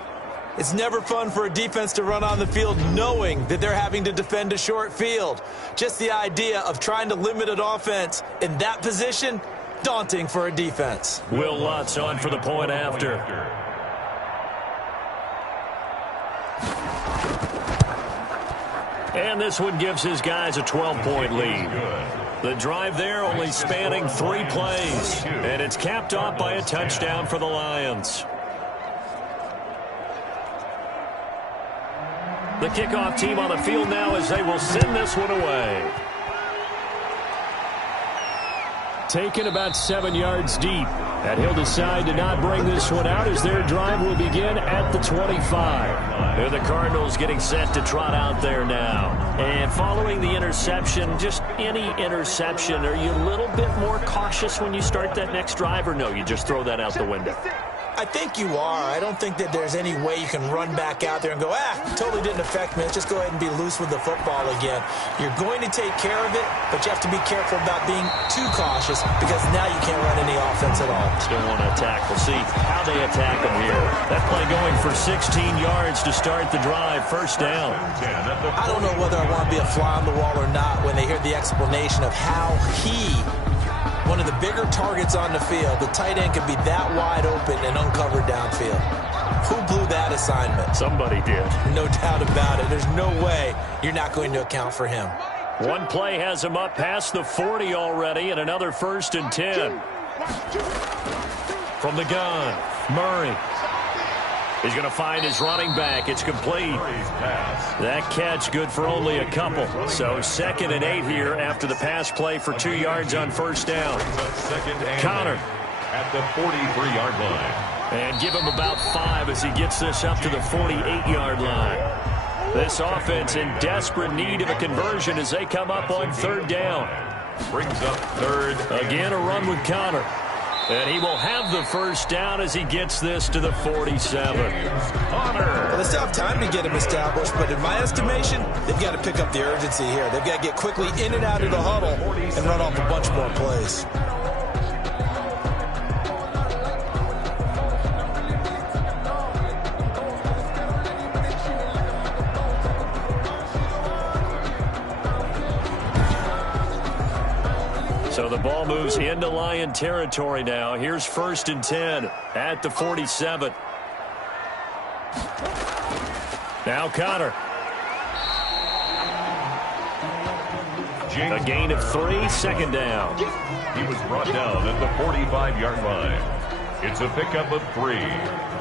It's never fun for a defense to run on the field knowing that they're having to defend a short field. Just the idea of trying to limit an offense in that position, daunting for a defense. Will Lutz on for the point after. And this one gives his guys a 12-point lead. The drive there only spanning 3 plays. And it's capped off by a touchdown for the Lions. The kickoff team on the field now as they will send this one away. Taken about 7 yards deep. And he'll decide to not bring this one out as their drive will begin at the 25. And the Cardinals getting set to trot out there now. And following the interception, just any interception, are you a little bit more cautious when you start that next drive, or no, you just throw that out the window? I think you are. I don't think that there's any way you can run back out there and go, totally didn't affect me. Let's just go ahead and be loose with the football again. You're going to take care of it, but you have to be careful about being too cautious because now you can't run any offense at all. Still want to attack. We'll see how they attack them here. That play going for 16 yards to start the drive. First down. I don't know whether I want to be a fly on the wall or not when they hear the explanation of how one of the bigger targets on the field, the tight end could be that wide open and uncovered downfield. Who blew that assignment? Somebody did. No doubt about it. There's no way you're not going to account for him. One play has him up past the 40 already, and another 1st and 10. From the gun, Murray. He's going to find his running back. It's complete. That catch good for only a couple. So 2nd and 8 here after the pass play for 2 yards on first down. Connor at the 43-yard line. And give him about 5 as he gets this up to the 48-yard line. This offense in desperate need of a conversion as they come up on 3rd down. Brings up 3rd. Again, a run with Connor. And he will have the first down as he gets this to the 47. Well, they still have time to get him established, but in my estimation, they've got to pick up the urgency here. They've got to get quickly in and out of the huddle and run off a bunch more plays. So the ball moves into Lion territory now. Here's 1st and 10 at the 47. Now Connor. A gain of 3, 2nd down. He was brought down at the 45-yard line. It's a pickup of 3.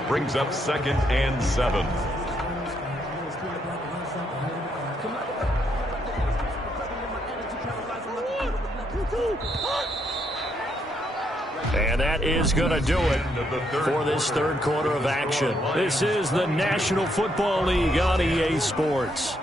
Brings up 2nd and 7. And that is going to do it for this 3rd quarter of action. This is the National Football League on EA Sports.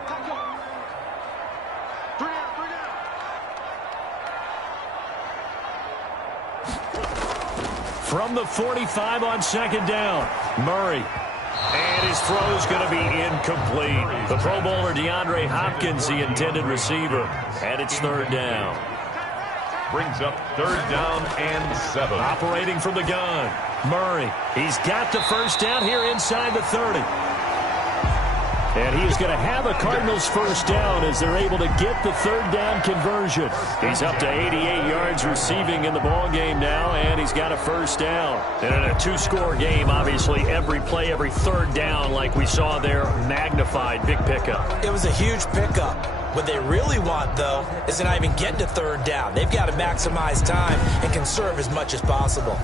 From the 45 on 2nd down, Murray. And his throw is going to be incomplete. The Pro Bowler DeAndre Hopkins, the intended receiver. And it's 3rd down. Brings up 3rd down and 7. Operating from the gun, Murray. He's got the first down here inside the 30. And he's going to have a Cardinals first down as they're able to get the 3rd down conversion. He's up to 88 yards receiving in the ball game now, and he's got a first down. And in a 2-score game, obviously, every play, every 3rd down, like we saw there, magnified. Big pickup. It was a huge pickup. What they really want, though, is to not even get to 3rd down. They've got to maximize time and conserve as much as possible.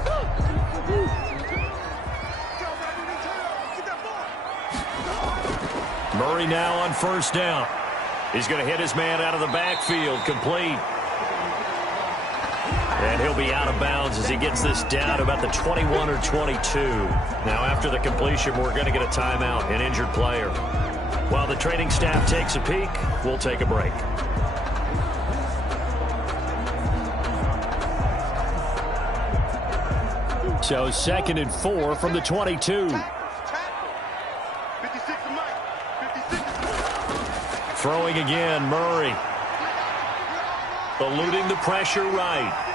Murray now on first down. He's going to hit his man out of the backfield, complete. And he'll be out of bounds as he gets this down about the 21 or 22. Now, after the completion, we're going to get a timeout, an injured player. While the training staff takes a peek, we'll take a break. So 2nd and 4 from the 22. Throwing again, Murray. Eluding the pressure right.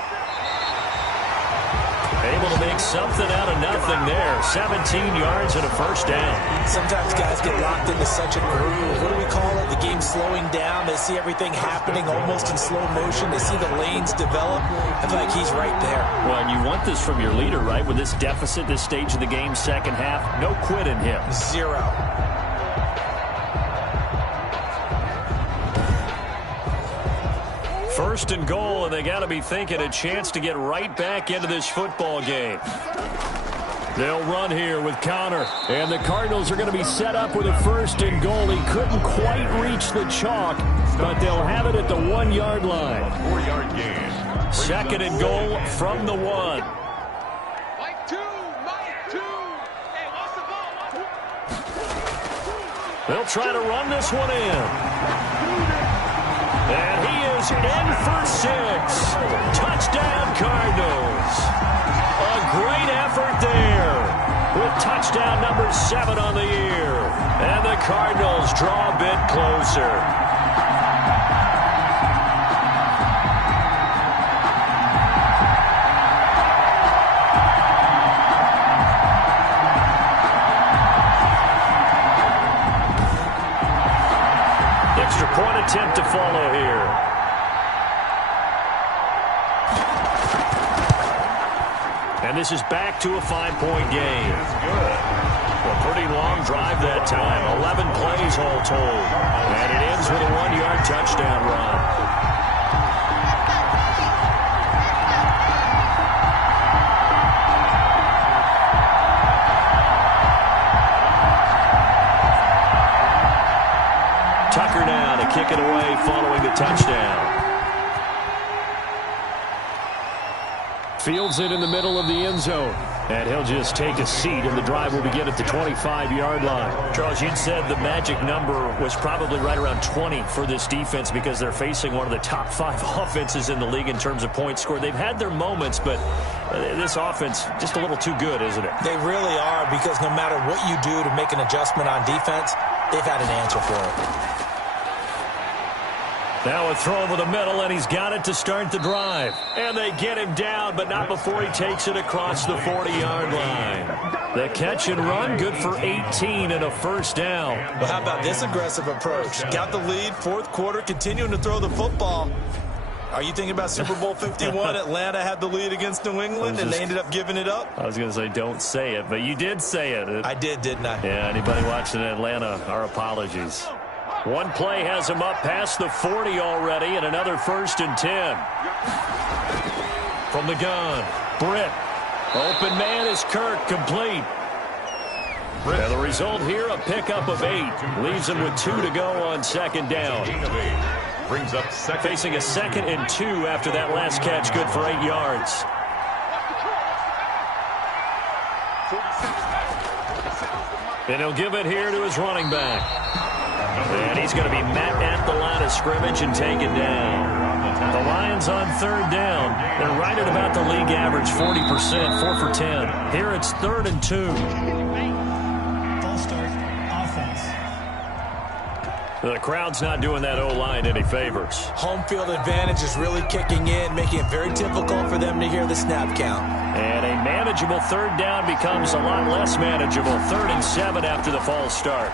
Able to make something out of nothing there. 17 yards and a first down. Sometimes guys get locked into such a groove. What do we call it? The game slowing down. They see everything happening almost in slow motion. They see the lanes develop. I feel like he's right there. Well, and you want this from your leader, right? With this deficit, this stage of the game, second half, no quit in him. Zero. First and goal, and they got to be thinking a chance to get right back into this football game. They'll run here with Connor, and the Cardinals are going to be set up with a first and goal. He couldn't quite reach the chalk, but they'll have it at the 1 yard line. 4-yard gain. 2nd and goal from the 1. They'll try to run this one in. And he is in for 6. Touchdown, Cardinals. A great effort there with touchdown number 7 on the year. And the Cardinals draw a bit closer. Extra point attempt to follow here. And this is back to a 5-point game. A pretty long drive that time. 11 plays all told. And it ends with a 1-yard touchdown run. Tucker now to kick it away following the touchdown. Fields it in the middle of the end zone. And he'll just take a seat, and the drive will begin at the 25-yard line. Charles, you'd said the magic number was probably right around 20 for this defense because they're facing one of the top 5 offenses in the league in terms of points scored. They've had their moments, but this offense just a little too good, isn't it? They really are, because no matter what you do to make an adjustment on defense, they've had an answer for it. Now a throw over the middle, and he's got it to start the drive. And they get him down, but not before he takes it across the 40-yard line. The catch and run, good for 18 and a first down. Well, how about this aggressive approach? Got the lead, 4th quarter, continuing to throw the football. Are you thinking about Super Bowl 51? Atlanta had the lead against New England, and they ended up giving it up? I was going to say don't say it, but you did say it. I did, didn't I? Yeah, anybody watching Atlanta, our apologies. One play has him up past the 40 already, and another 1st and 10. From the gun, Britt. Open man is Kirk, complete. And the result here, a pickup of 8. Leaves him with 2 to go on 2nd down. Brings up second. Facing a 2nd and 2 after that last catch, good for 8 yards. And he'll give it here to his running back. And he's going to be met at the line of scrimmage and taken down. The Lions on 3rd down. They're right at about the league average, 40%, 4 for 10. Here it's 3rd and 2. False start, offense. The crowd's not doing that O-line any favors. Home field advantage is really kicking in, making it very difficult for them to hear the snap count. And a manageable 3rd down becomes a lot less manageable. 3rd and 7 after the false start.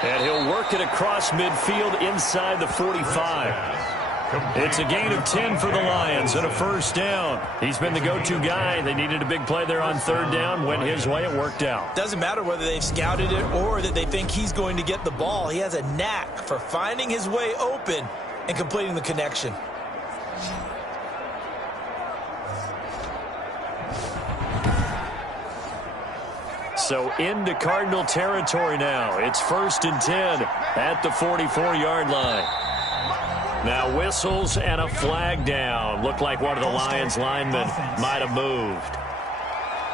And he'll work it across midfield inside the 45. It's a gain of 10 for the Lions and a first down. He's been the go-to guy. They needed a big play there on 3rd down. Went his way. It worked out. Doesn't matter whether they've scouted it or that they think he's going to get the ball. He has a knack for finding his way open and completing the connection. So into Cardinal territory now. It's 1st and 10 at the 44-yard line. Now whistles and a flag down. Looked like one of the Lions linemen might have moved.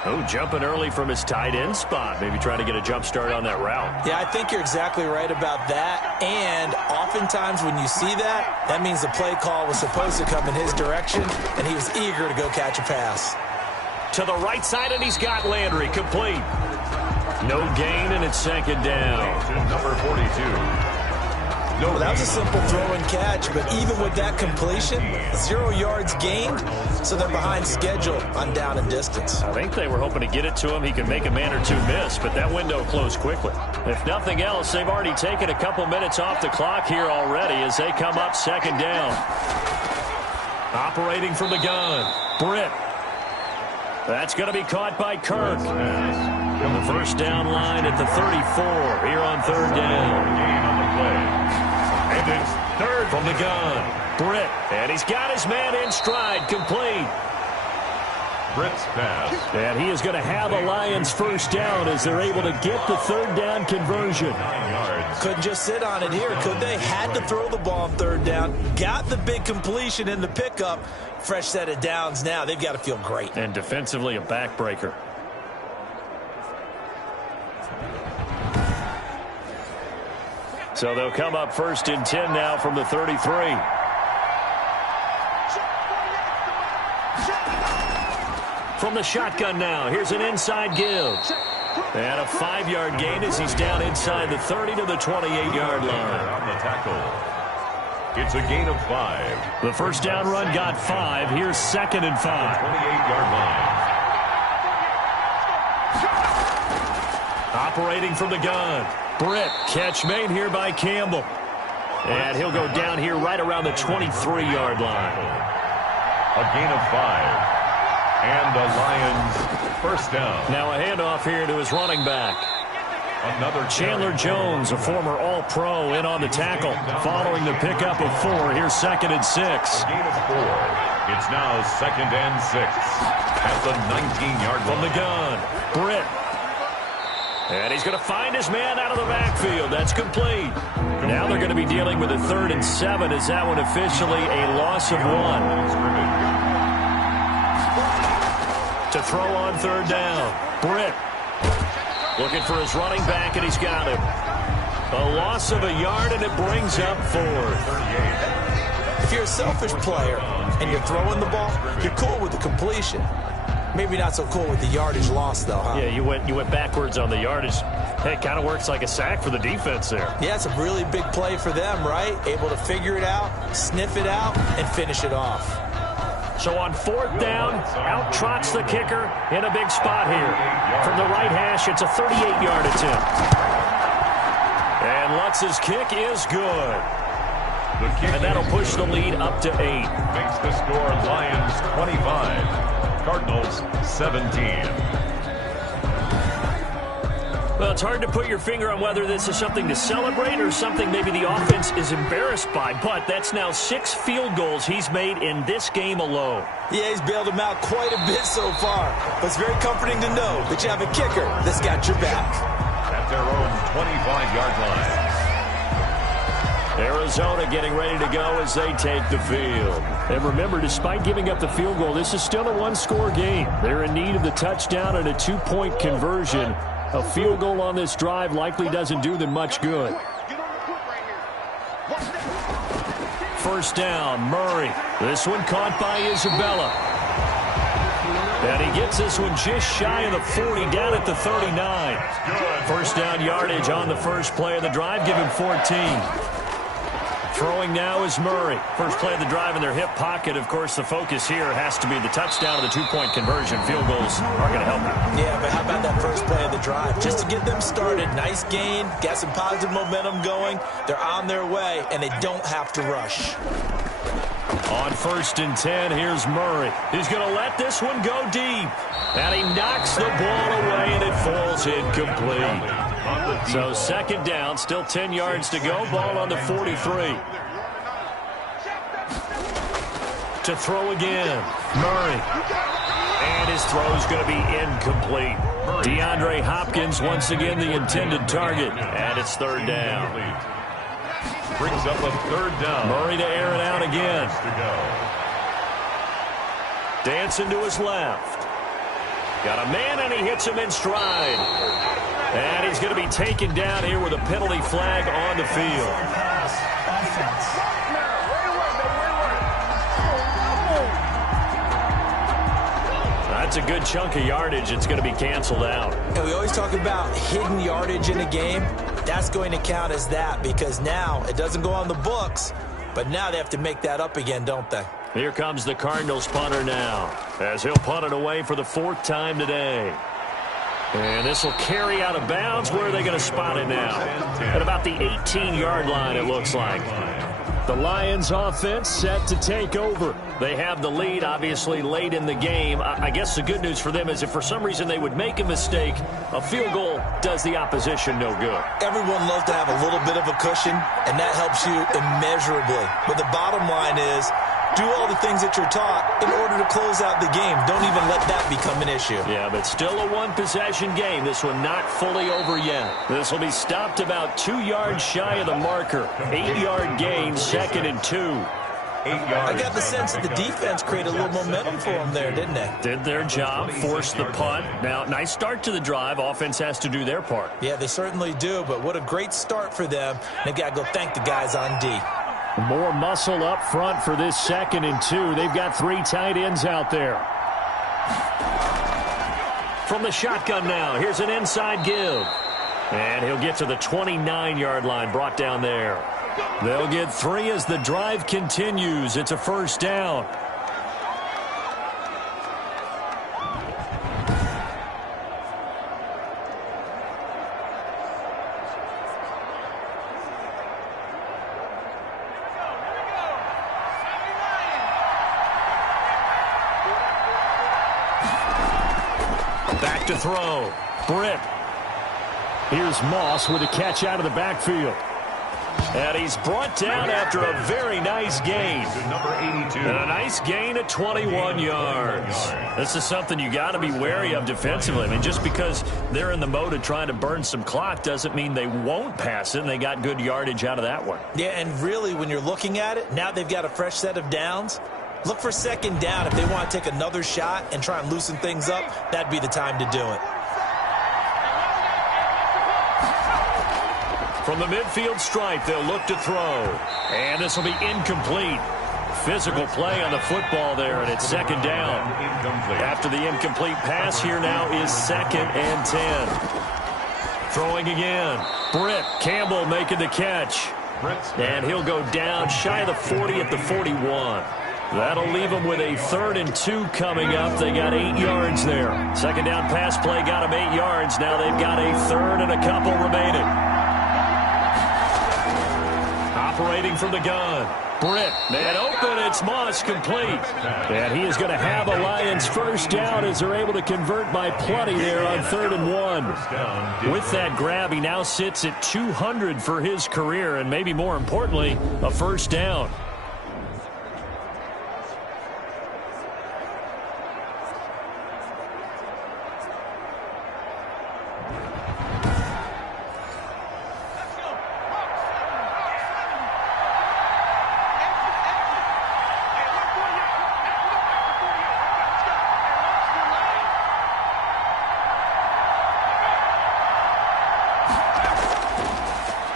Oh, jumping early from his tight end spot. Maybe trying to get a jump start on that route. Yeah, I think you're exactly right about that. And oftentimes when you see that, that means the play call was supposed to come in his direction, and he was eager to go catch a pass. To the right side, and he's got Landry complete. No gain, and it's second down. Number 42. Well, that was a simple throw and catch, but even with that completion, 0 yards gained, so they're behind schedule on down and distance. I think they were hoping to get it to him. He could make a man or two miss, but that window closed quickly. If nothing else, they've already taken a couple minutes off the clock here already as they come up second down. Operating from the gun, Britt. That's going to be caught by Kirk. The first down line at the 34 here on third down. Gain on the play. And it's third from the gun. Britt. And he's got his man in stride, complete. Britt's pass. And he is going to have a Lions first down as they're able to get the third down conversion. 9 yards. Couldn't just sit on it here, could they? Had to throw the ball on third down. Got the big completion in the pickup. Fresh set of downs now. They've got to feel great. And defensively, a backbreaker. So they'll come up first and 10 now from the 33. From the shotgun now, here's an inside give. And a 5-yard gain as he's down inside the 30 to the 28-yard line. On the tackle. It's a gain of 5. The first down run got 5. Here's second and 5. 28-yard line. Operating from the gun. Britt, catch made here by Campbell. And he'll go down here right around the 23-yard line. A gain of 5. And the Lions first down. Now a handoff here to his running back. Another Chandler Jones, a former All-Pro, in on the tackle. Following the pickup of 4, here's second and 6. A gain of 4. It's now second and 6 at the 19-yard line. From the gun, Britt. And he's going to find his man out of the backfield. That's complete. Now they're going to be dealing with a 3rd and 7 as that one officially a loss of 1. To throw on third down, Britt. Looking for his running back, and he's got him. A loss of a yard, and it brings up 4th. If you're a selfish player and you're throwing the ball, you're cool with the completion. Maybe not so cool with the yardage loss, though, huh? Yeah, you went backwards on the yardage. Hey, it kind of works like a sack for the defense there. Yeah, it's a really big play for them, right? Able to figure it out, sniff it out, and finish it off. So on 4th down, out trots the kicker in a big spot here. From the right hash, it's a 38-yard attempt. And Lutz's kick is good. And that'll push the lead up to 8. Makes the score Lions 25. Cardinals 17. Well, it's hard to put your finger on whether this is something to celebrate or something maybe the offense is embarrassed by, but that's now 6 field goals he's made in this game alone. Yeah, he's bailed them out quite a bit so far, but it's very comforting to know that you have a kicker that's got your back. At their own 25-yard line. Arizona getting ready to go as they take the field. And remember, despite giving up the field goal, this is still a 1-score game. They're in need of the touchdown and a 2-point conversion. A field goal on this drive likely doesn't do them much good. First down, Murray. This one caught by Isabella. And he gets this one just shy of the 40, down at the 39. First down yardage on the first play of the drive. Give him 14. Throwing now is Murray. First play of the drive in their hip pocket. Of course, the focus here has to be the touchdown of the 2-point conversion. Field goals are going to help you. Yeah, but how about that first play of the drive? Just to get them started. Nice gain. Got some positive momentum going. They're on their way, and they don't have to rush. On 1st and 10, here's Murray. He's going to let this one go deep. And he knocks the ball away, and it falls incomplete. So second down, still 10 yards to go. Ball on the 43. To throw again, Murray. And his throw's going to be incomplete. DeAndre Hopkins once again the intended target. And it's 3rd down. Brings up a third down. Murray to air it out again. To go. Dancing to his left. Got a man, and he hits him in stride. And he's going to be taken down here with a penalty flag on the field. That's a good chunk of yardage. It's going to be canceled out. And we always talk about hidden yardage in a game. That's going to count as that because now it doesn't go on the books, but now they have to make that up again, don't they? Here comes the Cardinals punter now as he'll punt it away for the fourth time today. And this will carry out of bounds. Where are they going to spot it now? At about the 18-yard line, it looks like. The Lions offense set to take over. They have the lead, obviously, late in the game. I guess the good news for them is if for some reason they would make a mistake, a field goal does the opposition no good. Everyone loves to have a little bit of a cushion, and that helps you immeasurably. But the bottom line is, do all the things that you're taught in order to close out the game. Don't even let that become an issue. Yeah, but still a one-possession game. This one not fully over yet. This will be stopped about 2 yards shy of the marker. 8-yard gain, 2nd and 2. 8 yards. I got the sense that the defense created a little momentum for them there, didn't they? Did their job, forced the punt. Now, nice start to the drive. Offense has to do their part. Yeah, they certainly do, but what a great start for them. They've got to go thank the guys on D. More muscle up front for this 2nd and 2. They've got 3 tight ends out there. From the shotgun now, here's an inside give. And he'll get to the 29-yard line, brought down there. They'll get 3 as the drive continues. It's a first down. Back to throw. Britt. Here's Moss with a catch out of the backfield. And he's brought down after a very nice gain. Number 82. And a nice gain of 21 yards. This is something you got to be wary of defensively. I mean, just because they're in the mode of trying to burn some clock doesn't mean they won't pass it, and they got good yardage out of that one. Yeah, and really, when you're looking at it, now they've got a fresh set of downs. Look for 2nd down. If they want to take another shot and try and loosen things up, that'd be the time to do it. From the midfield stripe, they'll look to throw. And this will be incomplete. Physical play on the football there, and it's 2nd down. After the incomplete pass, here now is 2nd and 10. Throwing again. Britt Campbell making the catch. And he'll go down shy of the 40 at the 41. That'll leave them with a 3rd and 2 coming up. They got 8 yards there. 2nd down pass play got them 8 yards. Now they've got a 3rd and a couple remaining. Operating from the gun. Britt, man open, it's Moss complete. And he is going to have a Lions first down as they're able to convert by plenty there on 3rd and 1. With that grab, he now sits at 200 for his career, and maybe more importantly, a first down.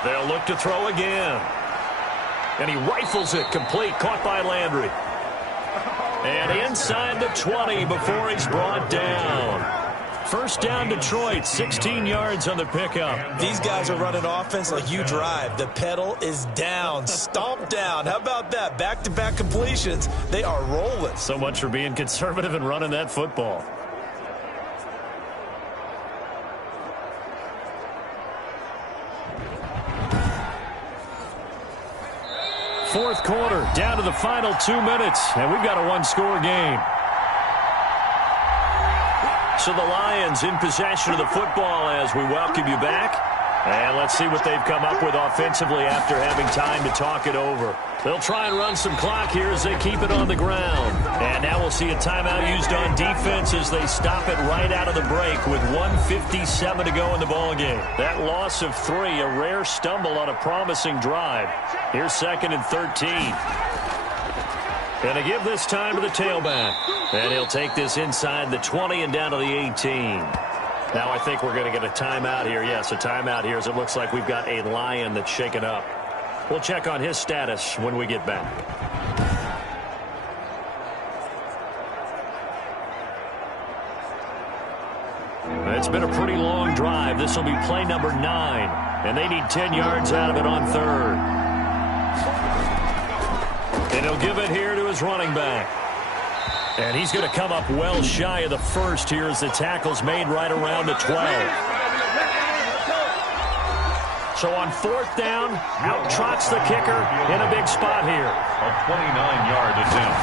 They'll look to throw again. And he rifles it complete, caught by Landry. And inside the 20 before he's brought down. First down Detroit, 16 yards on the pickup. These guys are running offense like you drive. The pedal is down, stomp down. How about that? Back-to-back completions. They are rolling. So much for being conservative and running that football. Fourth quarter, down to the final 2 minutes, and we've got a one-score game. So the Lions in possession of the football as we welcome you back. And let's see what they've come up with offensively after having time to talk it over. They'll try and run some clock here as they keep it on the ground. And now we'll see a timeout used on defense as they stop it right out of the break with 1:57 to go in the ballgame. That loss of 3, a rare stumble on a promising drive. Here's 2nd and 13. Going to give this time to the tailback. And he'll take this inside the 20 and down to the 18. Now I think we're going to get a timeout here. Yes, a timeout here as it looks like we've got a Lion that's shaken up. We'll check on his status when we get back. It's been a pretty long drive. This will be play number 9. And they need 10 yards out of it on 3rd. And he'll give it here to his running back. And he's going to come up well shy of the 1st here as the tackle's made right around the 12. So on 4th down, out trots the kicker in a big spot here. A 29-yard attempt.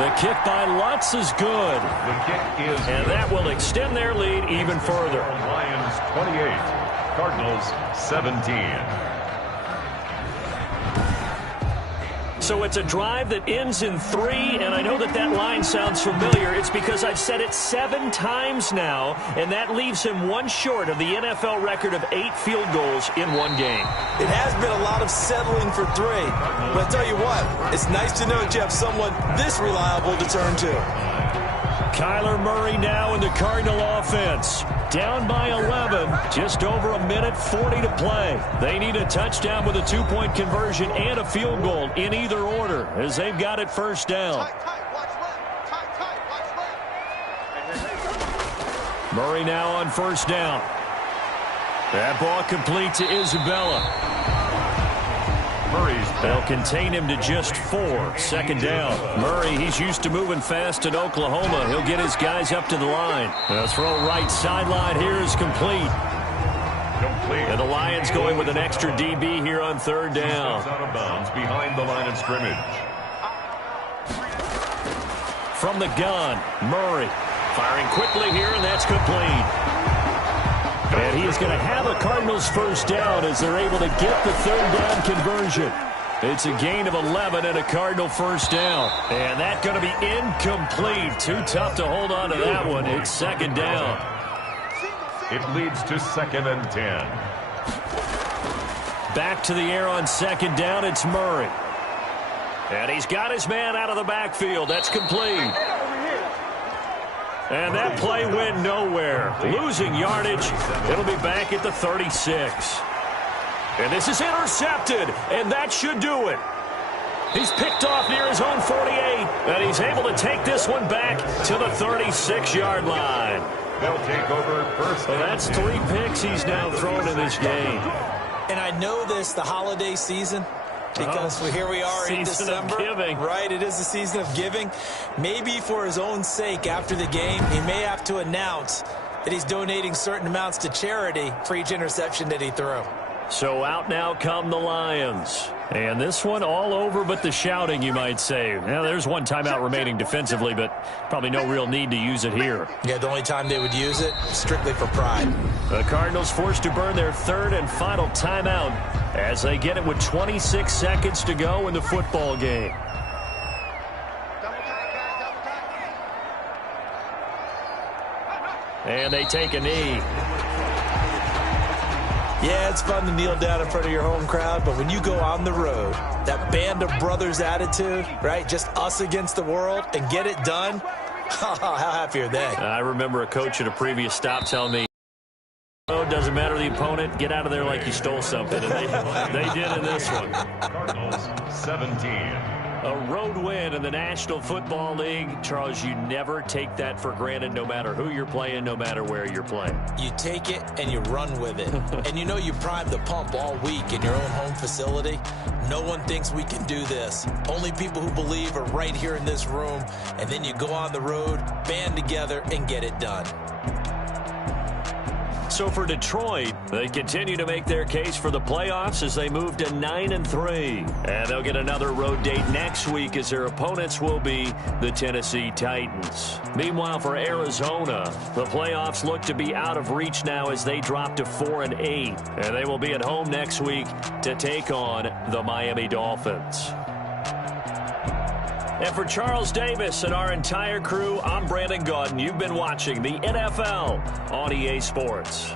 The kick by Lutz is good. The kick is and that will extend their lead even further. Lions 28, Cardinals 17. So it's a drive that ends in 3, and I know that that line sounds familiar. It's because I've said it 7 times now, and that leaves him 1 short of the NFL record of 8 field goals in 1 game. It has been a lot of settling for 3. But I tell you what, it's nice to know that you have someone this reliable to turn to. Kyler Murray now in the Cardinal offense. Down by 11, just over 1:40 to play. They need a touchdown with a 2-point conversion and a field goal in either order as they've got it 1st down. Murray now on 1st down. That ball complete to Isabella. They'll contain him to just 4. 2nd down. Murray, he's used to moving fast in Oklahoma. He'll get his guys up to the line. The throw right sideline here is complete. And the Lions going with an extra DB here on 3rd down. Out of bounds behind the line of scrimmage. From the gun, Murray firing quickly here, and that's complete. And he is going to have a Cardinals 1st down as they're able to get the 3rd down conversion. It's a gain of 11 and a Cardinal 1st down. And that's going to be incomplete. Too tough to hold on to that one. It's 2nd down. It leads to 2nd and 10. Back to the air on 2nd down. It's Murray. And he's got his man out of the backfield. That's complete. And that play went nowhere. Losing yardage. It'll be back at the 36. And this is intercepted, and that should do it. He's picked off near his own 48, and he's able to take this one back to the 36-yard line. They'll take over 1st. Well, that's 3 picks he's now thrown in this game. And I know this, the holiday season, because here we are in December. Right, it is the season of giving. Maybe for his own sake after the game, he may have to announce that he's donating certain amounts to charity for each interception that he threw. So out now come the Lions. And this one all over but the shouting, you might say. Now, there's 1 timeout remaining defensively, but probably no real need to use it here. Yeah, the only time they would use it, strictly for pride. The Cardinals forced to burn their 3rd and final timeout as they get it with 26 seconds to go in the football game. And they take a knee. Yeah, it's fun to kneel down in front of your home crowd, but when you go on the road, that band of brothers attitude, right, just us against the world, and get it done, how happy are they? I remember a coach at a previous stop telling me, oh, it doesn't matter the opponent, get out of there like you stole something, and they did in this one. Cardinals 17. A road win in the National Football League. Charles, you never take that for granted no matter who you're playing, no matter where you're playing. You take it and you run with it. And you know you prime the pump all week in your own home facility. No one thinks we can do this. Only people who believe are right here in this room. And then you go on the road, band together, and get it done. So for Detroit, they continue to make their case for the playoffs as they move to 9-3. And they'll get another road date next week as their opponents will be the Tennessee Titans. Meanwhile, for Arizona, the playoffs look to be out of reach now as they drop to 4-8. And they will be at home next week to take on the Miami Dolphins. And for Charles Davis and our entire crew, I'm Brandon Gaudin. You've been watching the NFL on EA Sports.